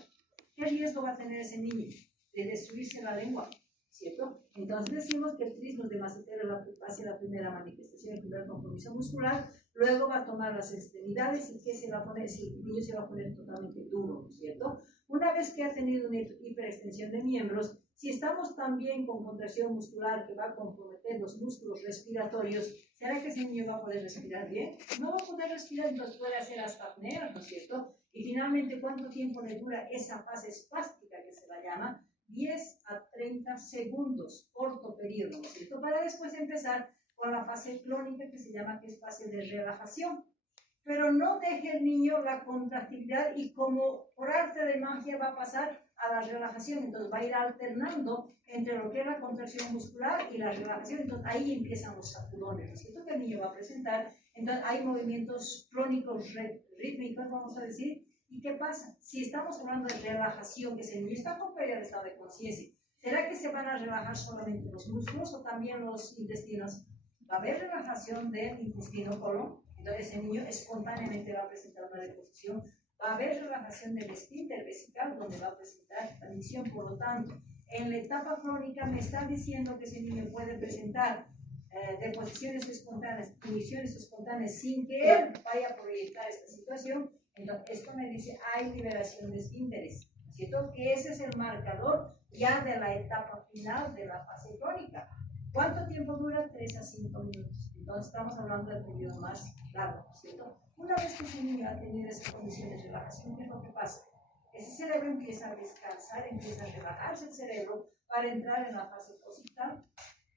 ¿Qué riesgo va a tener ese niño? De destruirse la lengua, ¿cierto? Entonces decimos que el trismus de Masseter va hacia la primera manifestación, el primer compromiso muscular, luego va a tomar las extremidades y que se va a poner, si el niño se va a poner totalmente duro, ¿cierto? Una vez que ha tenido una hiperextensión de miembros, si estamos también con contracción muscular que va a comprometer los músculos respiratorios, ¿será que ese niño va a poder respirar bien? No va a poder respirar, entonces puede hacer hasta apnea, ¿no es cierto? Y finalmente, ¿cuánto tiempo le dura esa fase espástica que se la llama? 10 a 30 segundos, corto periodo, ¿no es cierto? Para después empezar con la fase clónica que se llama, que es fase de relajación. Pero no deje el niño la contractilidad y como por arte de magia va a pasar a la relajación, entonces va a ir alternando entre lo que es la contracción muscular y la relajación, entonces ahí empiezan los sacudones, ¿no es cierto? Que el niño va a presentar, entonces hay movimientos crónicos rítmicos, vamos a decir. ¿Y qué pasa? Si estamos hablando de relajación, que ese niño está con pérdida de estado de conciencia, ¿será que se van a relajar solamente los músculos o también los intestinos? Va a haber relajación del intestino colon, entonces ese niño espontáneamente va a presentar una deposición. Va a haber relajación del esfínter vesical, donde va a presentar admisión. Por lo tanto, en la etapa crónica me está diciendo que ese niño puede presentar deposiciones espontáneas, emisiones espontáneas, sin que él vaya a proyectar esta situación. Entonces, esto me dice, hay liberación de esfínteres, ¿cierto? Que ese es el marcador ya de la etapa final de la fase crónica. ¿Cuánto tiempo dura? 3 a 5 minutos. Entonces, estamos hablando del periodo más largo, ¿cierto? Una vez que ese niño ha tenido esas condiciones de relajación, ¿qué es lo que pasa? Ese cerebro empieza a descansar, empieza a relajarse el cerebro para entrar en la fase positral.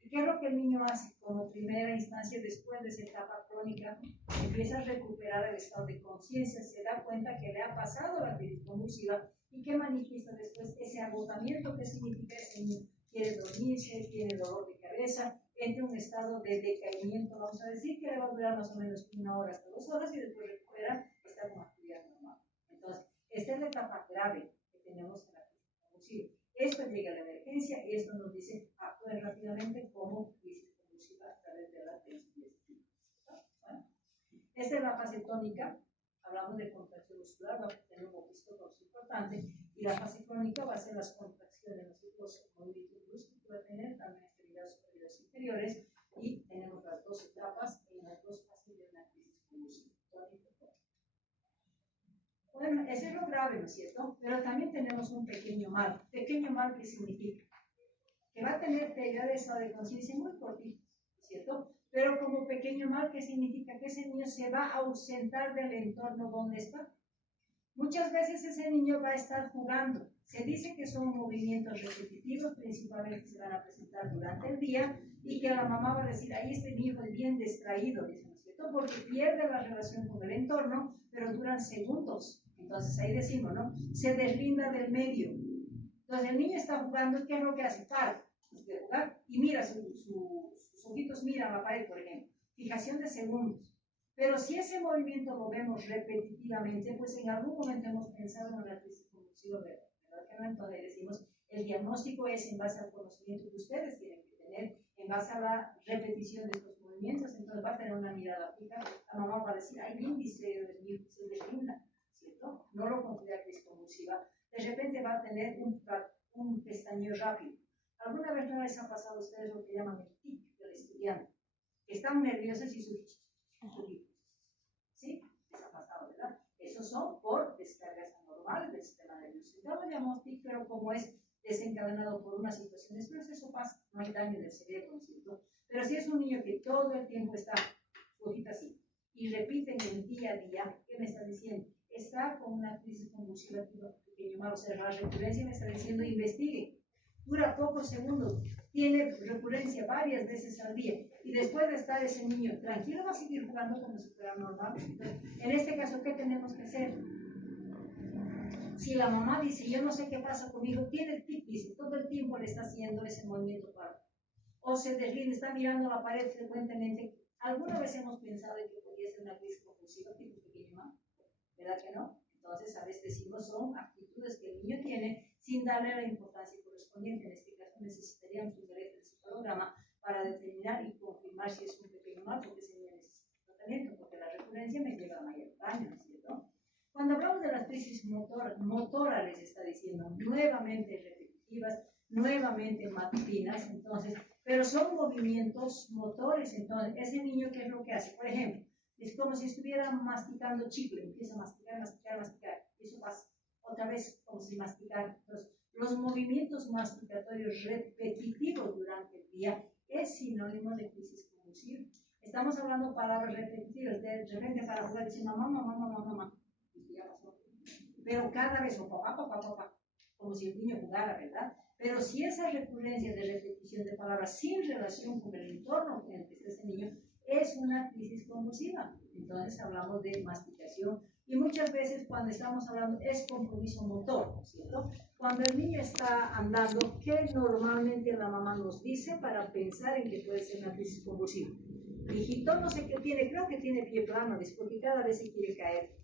¿Y qué es lo que el niño hace como primera instancia después de esa etapa crónica? Empieza a recuperar el estado de conciencia, se da cuenta que le ha pasado la crisis convulsiva y que manifiesta después ese agotamiento que significa ese niño quiere dormirse, tiene dolor de cabeza, entra en un estado de decaimiento, vamos a decir que le va a durar más o menos 1 hora hasta 2 horas y después recupera, está con actividad normal. Entonces, esta es la etapa grave que tenemos en la crisis convulsiva. Esto llega a la emergencia y esto nos dice actúen rápidamente como crisis convulsiva a través de la tensión. ¿Bueno? Esta es la fase tónica, hablamos de contracción muscular, va a tener un opistótono importante, y la fase crónica va a ser las contracciones, los movimientos bruscos que va a tener, también extremidades superiores e inferiores, y tenemos las 2 etapas en las 2 fases de una crisis convulsiva. Bueno, eso es lo grave, ¿no es cierto? Pero también tenemos un pequeño mal. ¿Pequeño mal qué significa? Que va a tener pérdida de estado de conciencia muy cortito, ¿no es cierto? Pero como pequeño mal, ¿qué significa? Que ese niño se va a ausentar del entorno donde está. Muchas veces ese niño va a estar jugando. Se dice que son movimientos repetitivos, principalmente se van a presentar durante el día, y que la mamá va a decir, ahí este niño es bien distraído, ¿no es cierto? Porque pierde la relación con el entorno, pero duran segundos. Entonces ahí decimos, ¿no? Se deslinda del medio. Entonces el niño está jugando, ¿qué es lo que hace? Para de jugar y mira, sus ojitos miran la pared, por ejemplo. Fijación de segundos. Pero si ese movimiento lo vemos repetitivamente, pues en algún momento hemos pensado en la crisis convulsiva, ¿verdad? Entonces decimos, el diagnóstico es en base al conocimiento que ustedes tienen que tener, en base a la repetición de estos movimientos. Entonces va a tener una mirada fija, la mamá va a decir, hay índice de deslinda, ¿cierto? No lo considera crisis convulsiva. De repente va a tener un pestañeo rápido. ¿Alguna vez no les ha pasado a ustedes lo que llaman el tic del estudiante? Que están nerviosos y su ¿sí? Les ha pasado, ¿verdad? Esos son por descargas anormales del sistema nervioso. Entonces lo llamamos tic, pero como es desencadenado por una situación de estrés, eso pasa, no hay daño del cerebro, ¿no es cierto? Pero si es un niño que todo el tiempo está su hojita así y repite en el día a día, ¿qué me está diciendo? Está con una crisis convulsiva pequeño mal, o sea, la recurrencia me está diciendo investigue. Dura pocos segundos, tiene recurrencia varias veces al día, y después de estar ese niño tranquilo va a seguir jugando como si fuera normal. Entonces, en este caso, ¿qué tenemos que hacer? Si la mamá dice, yo no sé qué pasa conmigo, tiene el tic, dice, todo el tiempo le está haciendo ese movimiento para, o se deslinda, está mirando la pared frecuentemente, ¿alguna vez hemos pensado en que podría ser una crisis compulsiva tipo pequeño mal? ¿Verdad que no? Entonces, a veces decimos, son actitudes que el niño tiene sin darle la importancia correspondiente. En este caso, necesitaríamos un electroencefalograma para determinar y confirmar si es un pequeño mal, porque ese niño necesita tratamiento, porque la recurrencia me lleva a mayor daño, ¿no es cierto? Cuando hablamos de las crisis motoras les está diciendo nuevamente repetitivas, nuevamente matutinas, entonces, pero son movimientos motores, entonces, ese niño, ¿qué es lo que hace? Por ejemplo, es como si estuviera masticando chicle, empieza a masticar, masticar, masticar, eso pasa, otra vez, como si masticara. Entonces, los movimientos masticatorios repetitivos durante el día es sinónimo de crisis convulsiva. Estamos hablando de palabras repetitivas, de repente para jugar dice mamá, mamá, mamá, mamá, y ya pasó. Pero cada vez, o papá, papá, papá, como si el niño jugara, ¿verdad? Pero si esa recurrencia de repetición de palabras sin relación con el entorno en el que está ese niño es una crisis convulsiva, entonces hablamos de masticación. Y muchas veces cuando estamos hablando es compromiso motor, ¿cierto? Cuando el niño está andando, ¿qué normalmente la mamá nos dice para pensar en que puede ser una crisis convulsiva? Hijito, no sé qué tiene, creo que tiene pie plano, porque cada vez se quiere caer.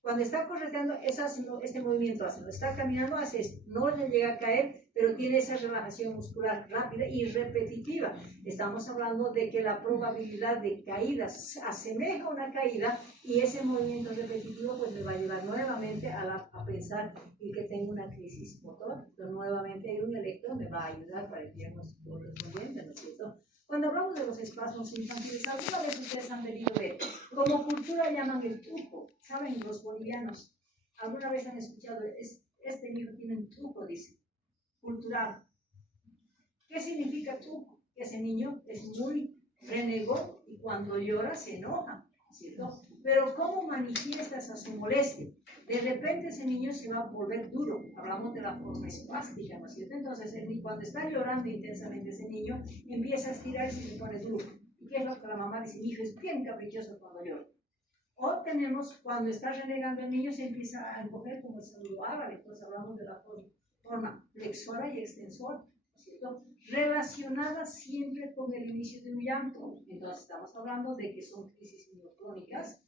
Cuando está correteando, es haciendo este movimiento, haciendo, está caminando, hace esto, no le llega a caer, pero tiene esa relajación muscular rápida y repetitiva. Estamos hablando de que la probabilidad de caída asemeja una caída y ese movimiento repetitivo pues me va a llevar nuevamente a pensar en que tengo una crisis motor. Entonces nuevamente hay un electro, me va a ayudar para el diagnóstico correspondiente, ¿no es cierto? Cuando hablamos de los espasmos infantiles, alguna vez ustedes han debido ver, como cultura llaman el truco, ¿saben? Los bolivianos, alguna vez han escuchado, este niño tiene un truco, dice, cultural. ¿Qué significa truco? Ese niño es muy renegón y cuando llora se enoja, ¿cierto? Pero ¿cómo manifiestas a su molestia? De repente ese niño se va a volver duro, hablamos de la forma espástica, ¿no es cierto? Entonces, cuando está llorando intensamente ese niño, empieza a estirarse y se pone duro. ¿Y qué es lo que la mamá dice? Mi hijo es bien caprichoso cuando llora. O tenemos, cuando está renegando el niño, se empieza a encoger como el saludo árabe, entonces hablamos de la forma flexora y extensora, ¿no es cierto? Relacionada siempre con el inicio de un llanto. Entonces estamos hablando de que son crisis mioclónicas,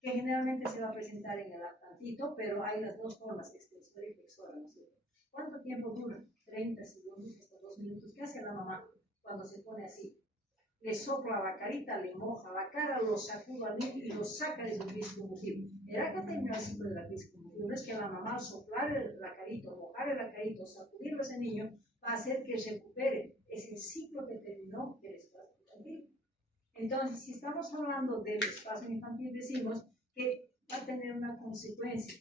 que generalmente se va a presentar en el lactantito, pero hay las dos formas, extensora y flexora, ¿no es cierto? ¿Cuánto tiempo dura? 30 segundos hasta 2 minutos. ¿Qué hace la mamá cuando se pone así? Le sopla la carita, le moja la cara, lo sacuda al niño y lo saca de su crisis convulsiva. Era que termina el ciclo de la crisis convulsiva. No es que la mamá soplar la carita, mojar la carita, sacudirlo a ese niño, va a hacer que recupere. Es el ciclo que terminó el espasmo infantil. Entonces, si estamos hablando del espasmo infantil, decimos que va a tener una consecuencia.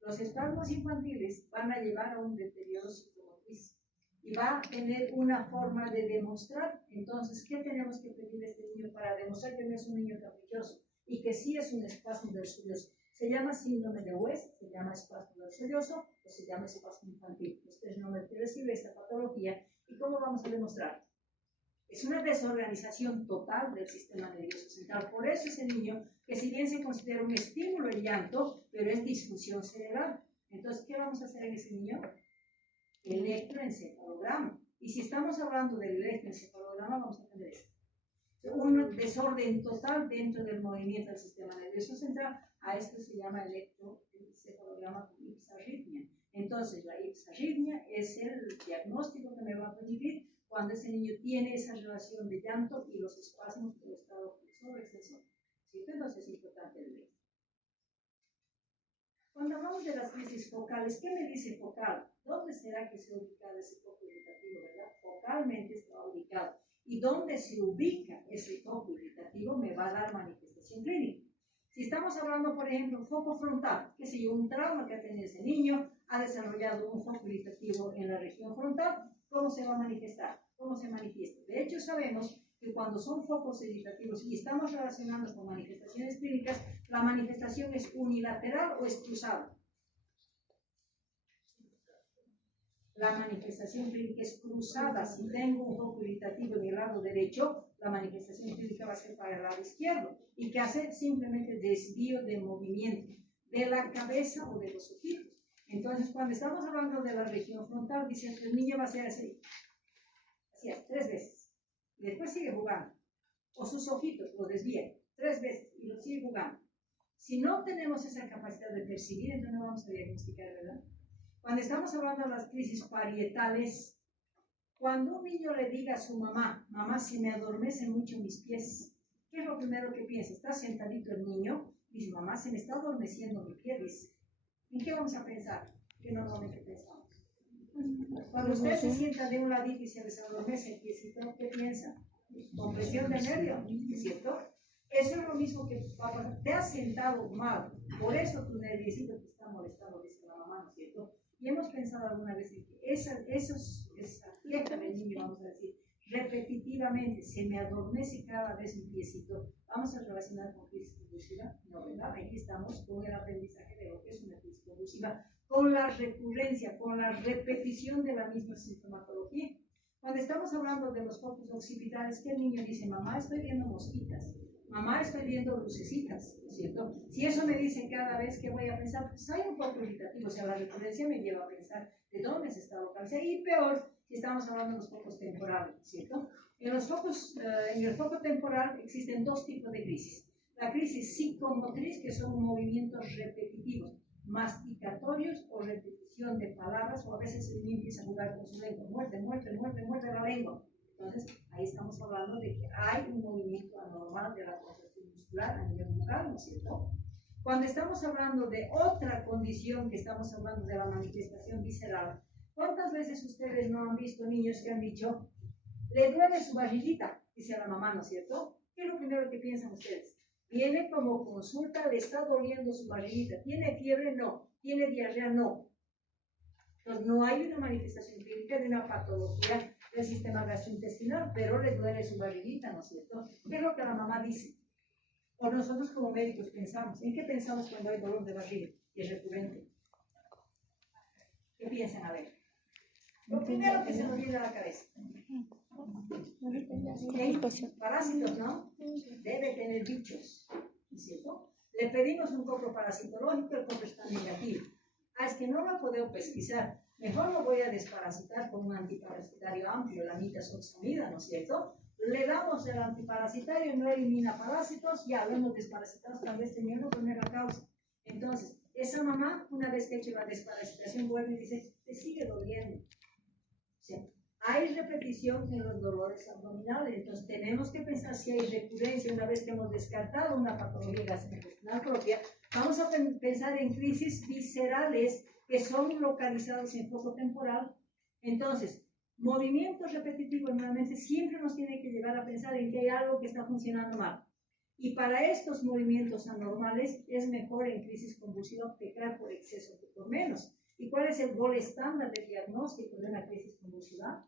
Los espasmos infantiles van a llevar a un deterioro psicomotriz y va a tener una forma de demostrar. Entonces, ¿qué tenemos que pedir a este niño para demostrar que no es un niño caprichoso y que sí es un espasmo del sollozo? Se llama síndrome de West, se llama espasmo del sollozo o se llama espasmo infantil. Los tres nombres que recibe esta patología. ¿Y cómo vamos a demostrar? Es una desorganización total del sistema nervioso central. Por eso ese niño, que si bien se considera un estímulo el llanto, pero es disfunción cerebral. Entonces, ¿qué vamos a hacer en ese niño? Electroencefalograma. Y si estamos hablando del electroencefalograma, vamos a tener esto. Un desorden total dentro del movimiento del sistema nervioso central. A esto se llama electroencefalograma con ipsarritmia. Entonces, la ipsarritmia es el diagnóstico que me va a permitir cuando ese niño tiene esa relación de llanto y los espasmos del estado flexor extensor. ¿Cierto? Entonces es importante el electro. Cuando hablamos de las crisis focales, ¿qué me dice focal? ¿Dónde será que se ha ubicado ese foco irritativo, verdad? Focalmente está ubicado. Y dónde se ubica ese foco irritativo me va a dar manifestación clínica. Si estamos hablando, por ejemplo, foco frontal, que si un trauma que ha tenido ese niño ha desarrollado un foco irritativo en la región frontal, ¿cómo se va a manifestar? ¿Cómo se manifiesta? De hecho, sabemos que cuando son focos irritativos y estamos relacionando con manifestaciones clínicas, la manifestación es unilateral o es cruzada. La manifestación clínica es cruzada. Si tengo un foco irritativo en el lado derecho, la manifestación clínica va a ser para el lado izquierdo. ¿Y qué hace? Simplemente desvío de movimiento de la cabeza o de los ojitos. Entonces, cuando estamos hablando de la región frontal, dice que el niño va a hacer así 3 veces. Y después sigue jugando. O sus ojitos lo desvían 3 veces y lo sigue jugando. Si no tenemos esa capacidad de percibir, entonces no vamos a diagnosticar, ¿verdad? Cuando estamos hablando de las crisis parietales, cuando un niño le diga a su mamá, mamá, se me adormecen mucho mis pies, ¿qué es lo primero que piensa? Está sentadito el niño y dice, mamá, se me está adormeciendo mi pie, dice. ¿En qué vamos a pensar? ¿Qué normalmente pensamos? Cuando usted se sienta de un ladito y se les adormece el piecito, ¿qué piensa? Compresión de nervio, ¿es cierto? Eso es lo mismo que te has sentado mal, por eso tu nerviosito te está molestando, dice la mamá, ¿no es cierto? Y hemos pensado alguna vez en que esa queja del niño, vamos a decir, repetitivamente se me adormece cada vez mi piecito, ¿vamos a relacionar con crisis convulsiva? No, ¿verdad? Aquí estamos con el aprendizaje de lo que es una crisis convulsiva, con la recurrencia, con la repetición de la misma sintomatología. Cuando estamos hablando de los focos occipitales, que el niño dice, mamá, estoy viendo mosquitas, mamá, estoy viendo lucecitas, ¿no es cierto? Si eso me dice cada vez que voy a pensar, pues hay un foco irritativo, o sea, la recurrencia me lleva a pensar de dónde se está localizado, y peor, si estamos hablando de los focos temporales, ¿cierto? En el foco temporal existen dos tipos de crisis. La crisis psicomotriz, que son movimientos repetitivos, masticatorios o repetición de palabras, o a veces el niño empieza a jugar con su lengua, muerde la lengua. Entonces, ahí estamos hablando de que hay un movimiento anormal de la contracción muscular a nivel bucal, ¿no es cierto? Cuando estamos hablando de otra condición, que estamos hablando de la manifestación visceral, ¿cuántas veces ustedes no han visto niños que han dicho, le duele su barriguita, dice a la mamá, ¿no es cierto? ¿Qué es lo primero que piensan ustedes? Viene como consulta, le está doliendo su barriguita, ¿tiene fiebre? No. ¿Tiene diarrea? No. Entonces, no hay una manifestación clínica de una patología del sistema gastrointestinal, pero le duele su barriguita, ¿no es cierto? ¿Qué es lo que la mamá dice? O nosotros como médicos pensamos. ¿En qué pensamos cuando hay dolor de barriga y es recurrente? ¿Qué piensan? A ver. Lo primero que se nos viene a la cabeza. Parásitos, ¿no? Debe tener bichos, ¿no es cierto? Le pedimos un coco parasitológico, el coco está negativo. Es que no lo he podido pesquisar. Mejor lo voy a desparasitar con un antiparasitario amplio, la nitazoxamida, ¿no es cierto? Le damos el antiparasitario, no elimina parásitos, ya lo hemos desparasitado, tal vez teniendo que poner la causa. Entonces, esa mamá, una vez que ha hecho la desparasitación, vuelve y dice, te sigue doliendo. ¿Sí? Hay repetición en los dolores abdominales, entonces tenemos que pensar si hay recurrencia. Una vez que hemos descartado una patología gastrointestinal propia, vamos a pensar en crisis viscerales que son localizados en foco temporal. Entonces, movimientos repetitivos normalmente siempre nos tiene que llevar a pensar en que hay algo que está funcionando mal. Y para estos movimientos anormales es mejor en crisis convulsiva pecar por exceso que por menos. ¿Y cuál es el gol estándar de diagnóstico de una crisis convulsiva?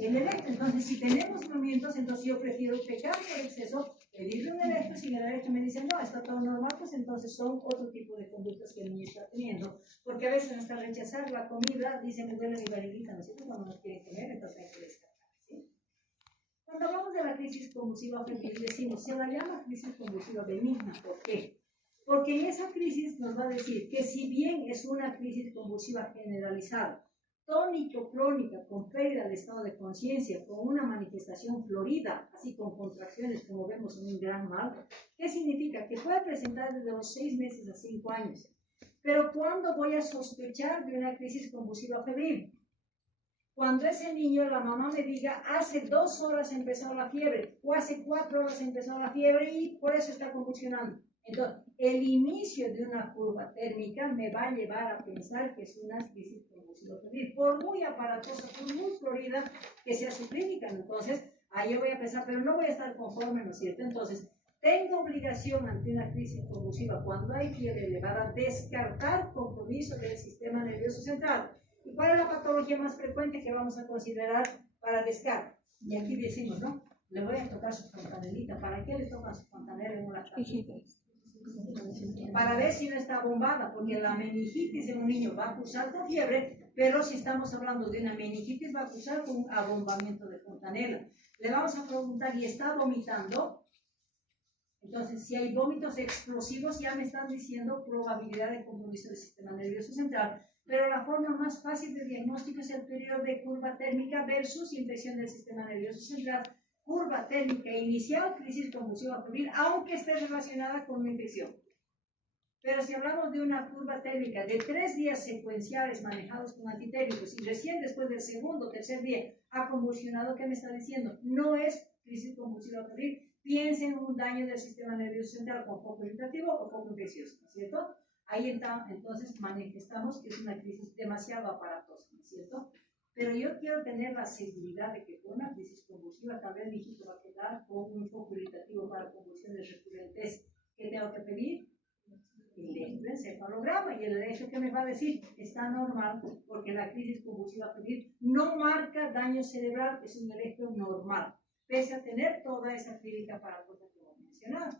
El electro. Entonces, si tenemos movimientos, entonces yo prefiero pecar por exceso, pedirle un electro. Si el electro me dice, no, está todo normal, pues entonces son otro tipo de conductas que el niño está teniendo. Porque a veces hasta rechazar la comida, dice, me duele mi barriguita, ¿no es cierto? Cuando nos quieren comer, entonces hay que descartar, ¿sí? Cuando hablamos de la crisis convulsiva febril, decimos, se la llama crisis convulsiva benigna. ¿Por qué? Porque en esa crisis nos va a decir que si bien es una crisis convulsiva generalizada, tónico-crónica, con pérdida de estado de conciencia, con una manifestación florida, así con contracciones como vemos en un gran mal, ¿qué significa? Que puede presentar desde los 6 meses a 5 años. Pero ¿cuándo voy a sospechar de una crisis convulsiva febril? Cuando ese niño, la mamá me diga, hace 2 horas empezó la fiebre, o hace 4 horas empezó la fiebre y por eso está convulsionando. Entonces, el inicio de una curva térmica me va a llevar a pensar que es una crisis convulsiva febril, por muy aparatosa, por muy florida que sea su clínica. Entonces, ahí yo voy a pensar, pero no voy a estar conforme, ¿no es cierto? Entonces, tengo obligación ante una crisis convulsiva, cuando hay fiebre elevada, descartar compromiso del sistema nervioso central. ¿Y cuál es la patología más frecuente que vamos a considerar para descarte? Y aquí decimos, ¿no? Le voy a tocar su fontanelita. ¿Para qué le tocan su fontanela en una cajita? Para ver si no está bombada, porque la meningitis en un niño va a cursar con fiebre, pero si estamos hablando de una meningitis va a cursar con un abombamiento de fontanela. Le vamos a preguntar, ¿y está vomitando? Entonces, si hay vómitos explosivos, ya me están diciendo probabilidad de compromiso del sistema nervioso central. Pero la forma más fácil de diagnóstico es el periodo de curva térmica versus infección del sistema nervioso central. Curva térmica inicial, crisis convulsiva febril, aunque esté relacionada con una infección. Pero si hablamos de una curva térmica de 3 días secuenciales manejados con antitérmicos y recién después del segundo o tercer día ha convulsionado, ¿qué me está diciendo? No es crisis convulsiva febril. Piensen en un daño del sistema nervioso central con foco irritativo o foco infeccioso, ¿no es cierto? ahí entonces manifestamos que es una crisis demasiado aparatosa, ¿no es cierto? Pero yo quiero tener la seguridad de que con una crisis convulsiva tal vez mi hijito va a quedar con un foco irritativo para convulsiones recurrentes. ¿Qué tengo que pedir? El electroencefalograma, y el electro que me va a decir está normal porque la crisis convulsiva febril no marca daño cerebral, es un electro normal, pese a tener toda esa clínica aparatosa que hemos mencionado.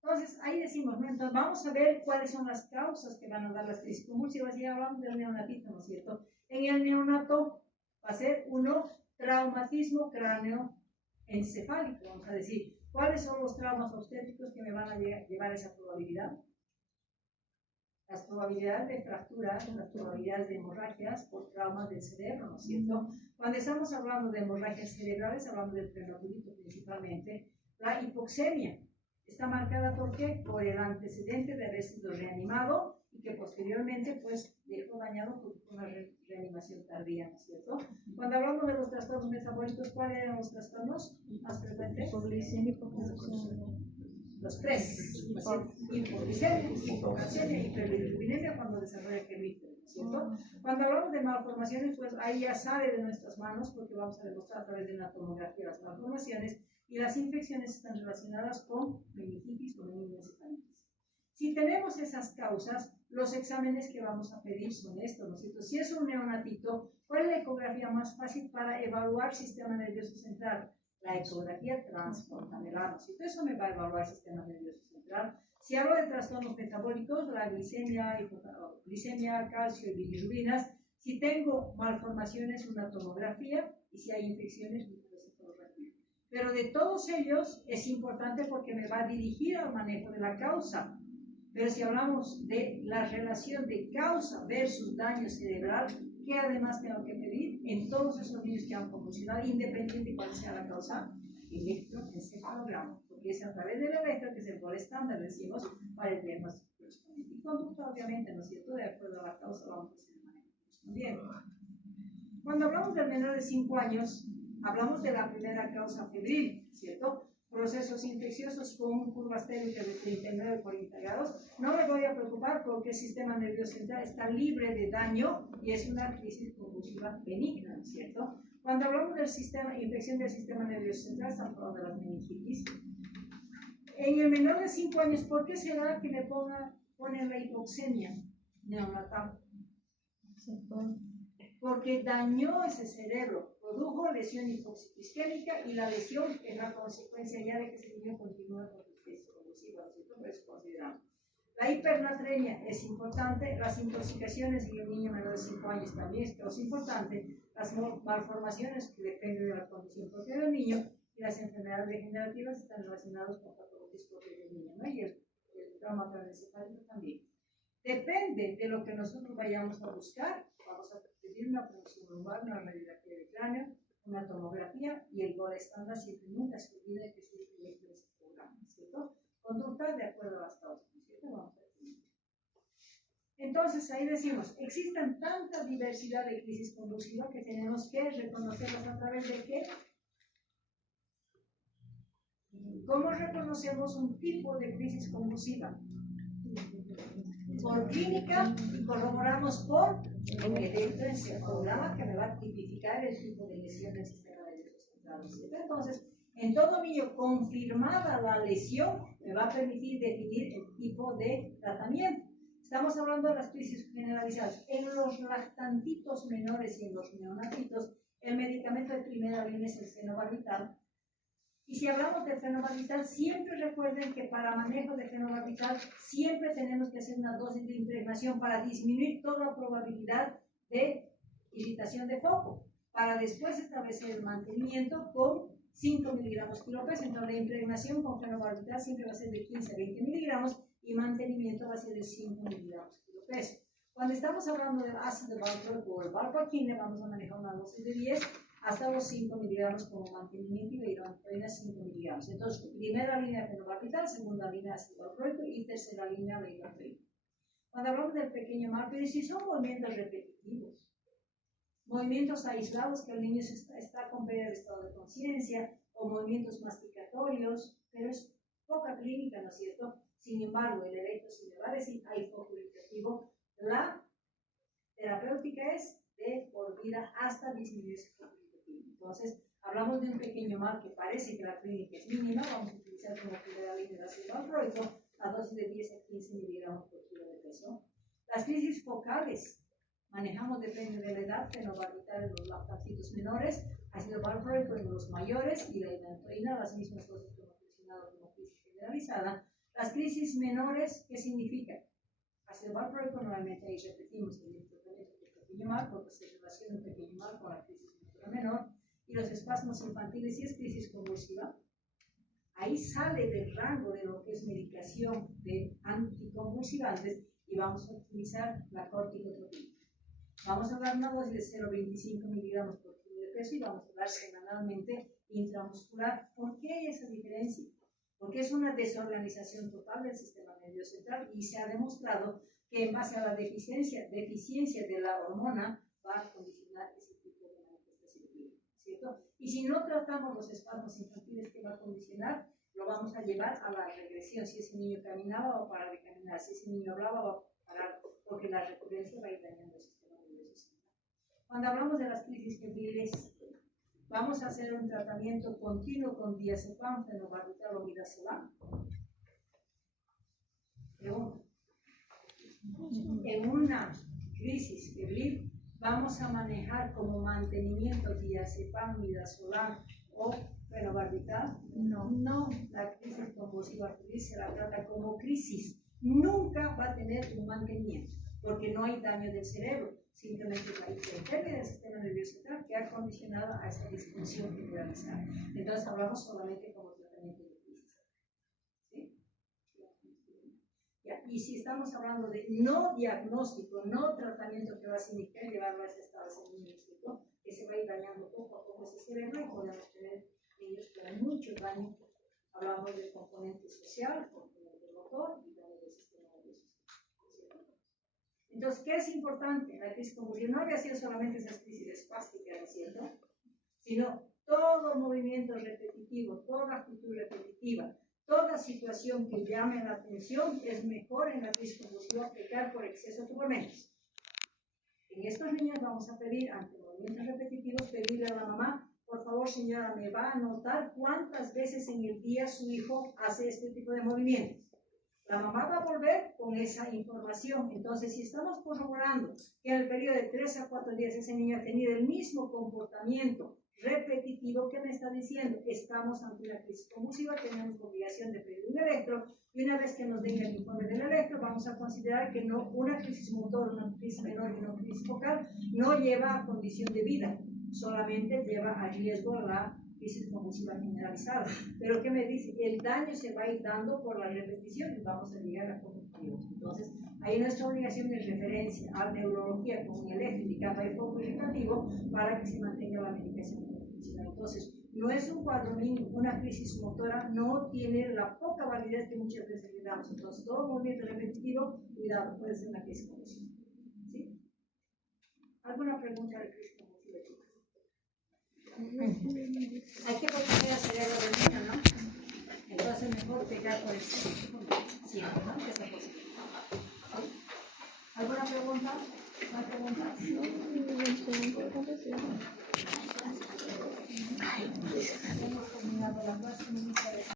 Entonces, ahí decimos, ¿no? Entonces, vamos a ver cuáles son las causas que van a dar las crisis convulsivas. Ya hablamos del neonatito, ¿no es cierto? En el neonato va a ser uno, traumatismo cráneoencefálico, vamos a decir. ¿Cuáles son los traumas obstétricos que me van a llevar a esa probabilidad? Las probabilidades de fracturas, las probabilidades de hemorragias por traumas del cerebro, ¿no es cierto? Cuando estamos hablando de hemorragias cerebrales, hablamos del prematurito principalmente. La hipoxemia está marcada ¿por qué? Por el antecedente de haber sido reanimado y que posteriormente pues dejó dañado por una reanimación tardía, ¿no es cierto? Cuando hablamos de los trastornos metabólicos, ¿cuáles eran los trastornos más frecuentes? Hipoglicemia, los tres, hipoglicemia, hipocalcemia y hiperbilirubinemia cuando desarrolla quelífero, ¿no es cierto? Cuando hablamos de malformaciones, pues ahí ya sale de nuestras manos porque vamos a demostrar a través de la tomografía las malformaciones. Y las infecciones están relacionadas con meningitis o meningoencefalitis. Si tenemos esas causas, los exámenes que vamos a pedir son estos, ¿no es cierto? Si es un neonatito, ¿cuál es la ecografía más fácil para evaluar sistema nervioso central? La ecografía transfrontanelar, ¿no es cierto? Eso me va a evaluar el sistema nervioso central. Si hablo de trastornos metabólicos, la glicemia, calcio y bilirrubinas. Si tengo malformaciones, una tomografía. Y si hay infecciones, pero de todos ellos es importante porque me va a dirigir al manejo de la causa. Pero si hablamos de la relación de causa versus daño cerebral, ¿qué además tengo que pedir? En todos esos niños que han convulsionado, independiente de cuál sea la causa, electroencefalograma, porque es a través del electro que es el gol estándar, decimos, para el diagnóstico correspondiente. Y conducta, obviamente, ¿no es cierto? De acuerdo a la causa, vamos a hacer el manejo correspondiente. Cuando hablamos del menor de 5 años, hablamos de la primera causa febril, ¿cierto? Procesos infecciosos con curvas térmicas de 39 a 40 grados. No me voy a preocupar porque el sistema nervioso central está libre de daño y es una crisis convulsiva benigna, ¿cierto? Cuando hablamos del sistema, infección del sistema nervioso central, estamos hablando de las meningitis. En el menor de 5 años, ¿por qué será que me ponen la hipoxemia neonatal? Porque dañó ese cerebro, produjo lesión hipoxisquémica y la lesión es la consecuencia ya de que ese niño continúa con su crisis convulsiva, ¿no es considerable? La hipernatremia es importante, las intoxicaciones en el niño menor de 5 años también es importante, las malformaciones que dependen de la condición propia del niño y las enfermedades degenerativas están relacionadas con patologías propias del niño, ¿no? Y el trauma craneoencefálico también. Depende de lo que nosotros vayamos a buscar, vamos a pedir una punción lumbar, una radiografía de cráneo, una tomografía y el gol estándar siempre nunca se olvide que es el electroencefalograma, ¿cierto? Conducta de acuerdo a las causas, ¿cierto? Vamos a ver. Entonces ahí decimos, existen tanta diversidad de crisis convulsiva que tenemos que reconocerlas a través de qué. ¿Cómo reconocemos un tipo de crisis convulsiva? Por clínica y corroboramos por electroencefalograma que me va a tipificar el tipo de lesión del sistema nervioso central. Entonces, en todo niño confirmada la lesión me va a permitir definir el tipo de tratamiento. Estamos hablando de las crisis generalizadas. En los lactantitos menores y en los neonatitos, el medicamento de primera línea es el fenobarbital. Y si hablamos de fenobarbital, siempre recuerden que para manejo de fenobarbital siempre tenemos que hacer una dosis de impregnación para disminuir toda probabilidad de irritación de foco, para después establecer el mantenimiento con 5 miligramos kilopeso. Entonces la impregnación con fenobarbital siempre va a ser de 15 a 20 miligramos y mantenimiento va a ser de 5 miligramos kilopeso. Cuando estamos hablando del ácido valproico o el valproaquine, vamos a manejar una dosis de 10 hasta los 5 miligramos como mantenimiento y la hidroantoína 5 miligramos. Entonces, primera línea fenobarbital, segunda línea ácido valproico y tercera línea la hidroantoína. Cuando hablamos del pequeño mal, pero si son movimientos repetitivos, movimientos aislados que el niño está con pérdida de estado de conciencia o movimientos masticatorios, pero es poca clínica, ¿no es cierto? Sin embargo, el electrocine va a decir, hay foco irritativo, la terapéutica es de por vida hasta disminuir ese foco irritativo. Entonces, hablamos de un pequeño mal que parece que la clínica es mínima, vamos a utilizar como primera línea de ácido valproico a dosis de 10 a 15 miligramos por kilo de peso. Las crisis focales manejamos, depende de la edad, fenobarbital en los lactancitos menores, ácido valproico en los mayores y la hidantoína, las mismas dosis que hemos mencionado como crisis generalizada. Las crisis menores, ¿qué significa? Ácido valproico, normalmente ahí repetimos el tratamiento del pequeño mal, porque se relaciona un pequeño mal con la crisis menor, y los espasmos infantiles, si es crisis convulsiva, ahí sale del rango de lo que es medicación de anticonvulsivantes y vamos a utilizar la corticotropina. Vamos a dar una dosis de 0,25 miligramos por kilo de peso y vamos a dar semanalmente intramuscular. ¿Por qué hay esa diferencia? Porque es una desorganización total del sistema nervioso central y se ha demostrado que en base a la deficiencia de la hormona va a condicionar ese tipo de manifestación clínica, ¿cierto? Y si no tratamos los espasmos infantiles que va a condicionar, lo vamos a llevar a la regresión. Si ese niño caminaba, va a parar de caminar. Si ese niño hablaba, va a parar, porque la recurrencia va a ir dañando el sistema nervioso central. Cuando hablamos de las crisis febriles, vamos a hacer un tratamiento continuo con diazepam, fenobarbital o midazolam. Pregunta. En una crisis febril, vamos a manejar como mantenimiento diazepam, midazolam o fenobarbital. No, la crisis convulsiva febril se la trata como crisis. Nunca va a tener un mantenimiento, porque no hay daño del cerebro. Simplemente es la hipertermia del sistema nervioso central que ha condicionado a esa disfunción generalizada. Entonces hablamos solamente como tratamiento de crisis. ¿Sí? Ya. Y si estamos hablando de no diagnóstico, no tratamiento que va a significar llevarlo a ese estado semiótico, que se va a ir dañando poco a poco ese cerebro y podemos tener niños con mucho daño. Hablamos del componente social, componente motor y también del sistema nervioso central. Entonces, ¿qué es importante en la crisis convulsiva? No había sido solamente esas crisis espásticas, ¿no es cierto? Sino todo movimiento repetitivo, toda actitud repetitiva, toda situación que llame la atención es mejor en la crisis convulsiva pecar por exceso de turmentos. En estos niños vamos a pedir, ante movimientos repetitivos, pedirle a la mamá, por favor señora, me va a anotar cuántas veces en el día su hijo hace este tipo de movimientos. La mamá va a volver con esa información. Entonces, si estamos corroborando que en el periodo de 3 a 4 días ese niño ha tenido el mismo comportamiento repetitivo, ¿qué me está diciendo? Estamos ante una crisis convulsiva, tenemos obligación de pedir un electro, y una vez que nos den el informe del electro, vamos a considerar que no, una crisis motor, una crisis menor y una crisis focal no lleva a condición de vida, solamente lleva a riesgo a la crisis convulsiva generalizada. Pero ¿qué me dice? El daño se va a ir dando por la repetición y vamos a llegar a conjuntivo. Entonces, ahí nuestra obligación de referencia a neurología con un electro indicando el foco irritativo para que se mantenga la medicación convencional. Entonces, no es un cuadro mínimo, una crisis motora no tiene la poca validez que muchas veces le damos. Entonces, todo movimiento repetitivo, cuidado, puede ser una crisis convulsiva. ¿Sí? ¿Alguna pregunta de crisis convulsiva? Hay que proteger el cerebro del niño, ¿no? Entonces mejor pegar por el cerebro. Sí, ¿no? Que sea posible. ¿Alguna pregunta? ¿No hay preguntas? Hemos terminado la clase.